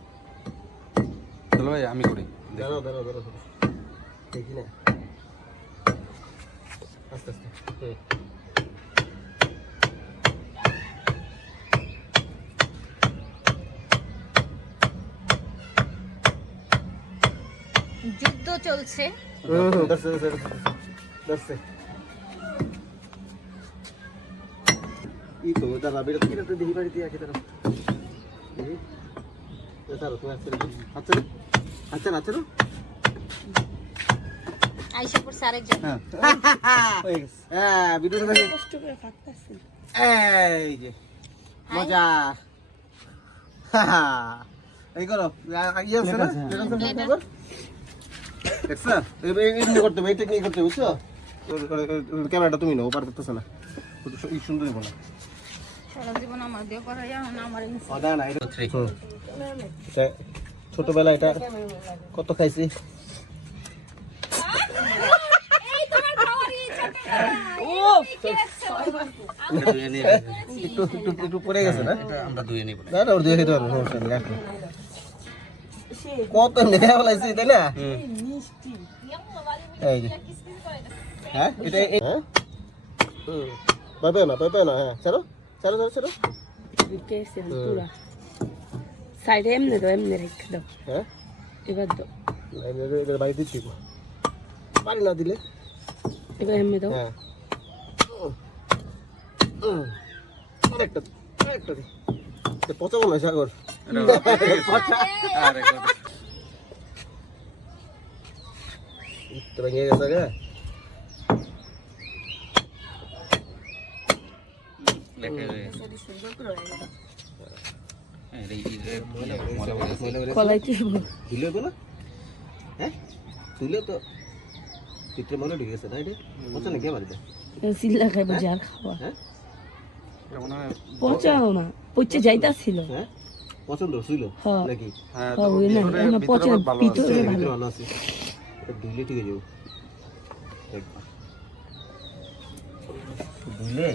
চলো ভাই আমি করি দাঁড়াও দাঁড়াও দাঁড়াও দেখি না আস্তে আস্তে যুদ্ধ চলছে ধরছে ই তো দাঁড়া বেরো কিনা তো দেখি বাড়িতে আছে দাঁড়া দেখি দাঁড়া তুমি আচ্ছা আচ্ছা আচ্ছা না আইসা পড়ছে আরেকজন হ্যাঁ ভিডিওটা দেখি কষ্ট করে ফাটতাছি এই যে মজা এই করো ইয়ে আছে না দেখছা এই করতে হবে এই টেকনিক করতে হবে বুঝছো ক্যামেরাটা তুমি নাও পার করতেছ না এই সুন্দর বলা সারা জীবন আমার দিয়ে করাইয়া আমার না এটা ছোটবেলা এটা কত খাইছি একটু পড়ে গেছে না আমরা দুই নিব না ওর দিয়ে খেতে পারবো সমস্যা নেই রাখো কত নেওয়া ফেলাইছি তাই না এই যে হ্যাঁ এটা হ্যাঁ পাবে না হ্যাঁ চলো চলো চলো চলো কেসে পুরা সাইডে এমনি রেখে দাও হ্যাঁ এবার দাও এবার বাড়ি দিচ্ছি বাড়ি না দিলে এবার এমনি দাও হ্যাঁ আরেকটা দি পচাবো না সাগর তো ভেঙে গেছে গে কলাই কি ধুলে বলো হ্যাঁ ধুলে তো পিঠে মনে ঢুকে গেছে না এটা পচা নাকি বাড়িতে সিল্লা খাইবো যার খাওয়া হ্যাঁ পচাও না পচে যাইতাছিল হ্যাঁ পছন্দ ছিল হ্যাঁ। নাকি হ্যাঁ ওই না না পচে ভিতরে ভালো ভালো আছে এটা ধুলে ঠিক আছে ধুলে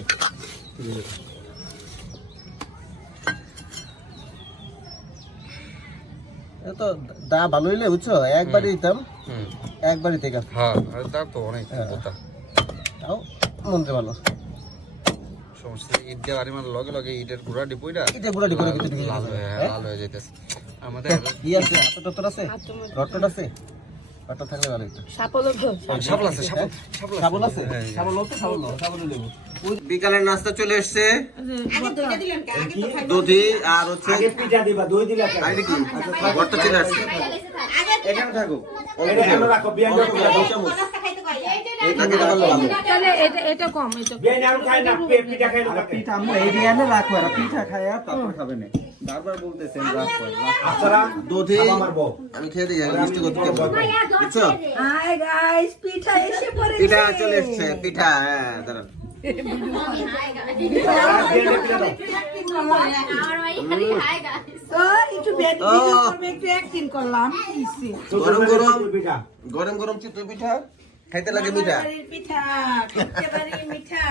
তো দা ভালো হইলে বুঝছো একবারই দিতাম একবারই থেকে হ্যাঁ দাম তো অনেক কথা তাও মনতে ভালো সমস্যা ঈদ দিয়ে বাড়ি মানে লগে লগে ঈদের গুড়া ডিপুইটা এটা গুড়াটি করে কিন্তু লাল হয়ে যাইতেছে আমাদের কি আছে হাতটা আছে রটট আছে রটট থাকলে ভালো একটু সাপল সাবল আছে সাবল আছে সাবল তো সাবল লেবু বিকালের নাস্তা চলে এসেছে আগে দুইটা দিলেন কে আগে তো খাই দধি আর হচ্ছে আগে পিঠা দিবা দই দিলা কেন? আগে কি বর্তা চলে আসছে এখানে থাকো এটা কেন রাখো বিয়ান দুই চামচ নাস্তা খাইতে কই এইটা খেতে পারলে ভালো তাহলে এটা কম এটা বিয়ান আর খাই না পিঠা খাই না পিঠা আম্মু এই দিয়ানে রাখো আর পিঠা খায়া তারপর খাবে না বারবার বলতেছেন রাখো আচ্ছা দধি আমার বউ আমি খেয়ে দিই আমি মিষ্টি করতে বুঝছো হাই গাইস পিঠা এসে পড়েছে পিঠা চলে এসছে পিঠা হ্যাঁ দাঁড়ান Mommy, hi guys. Acting করলাম। আমার ভাই খালি hi guys. তো একটু ভিডিও করবে, একটু অ্যাক্টিং করলাম। ইসি। গরম গরম পিঠা গরম গরম চিতই পিঠা খাইতে লাগে মিঠা মামার বাড়ির পিঠা, একেবারে মিঠা।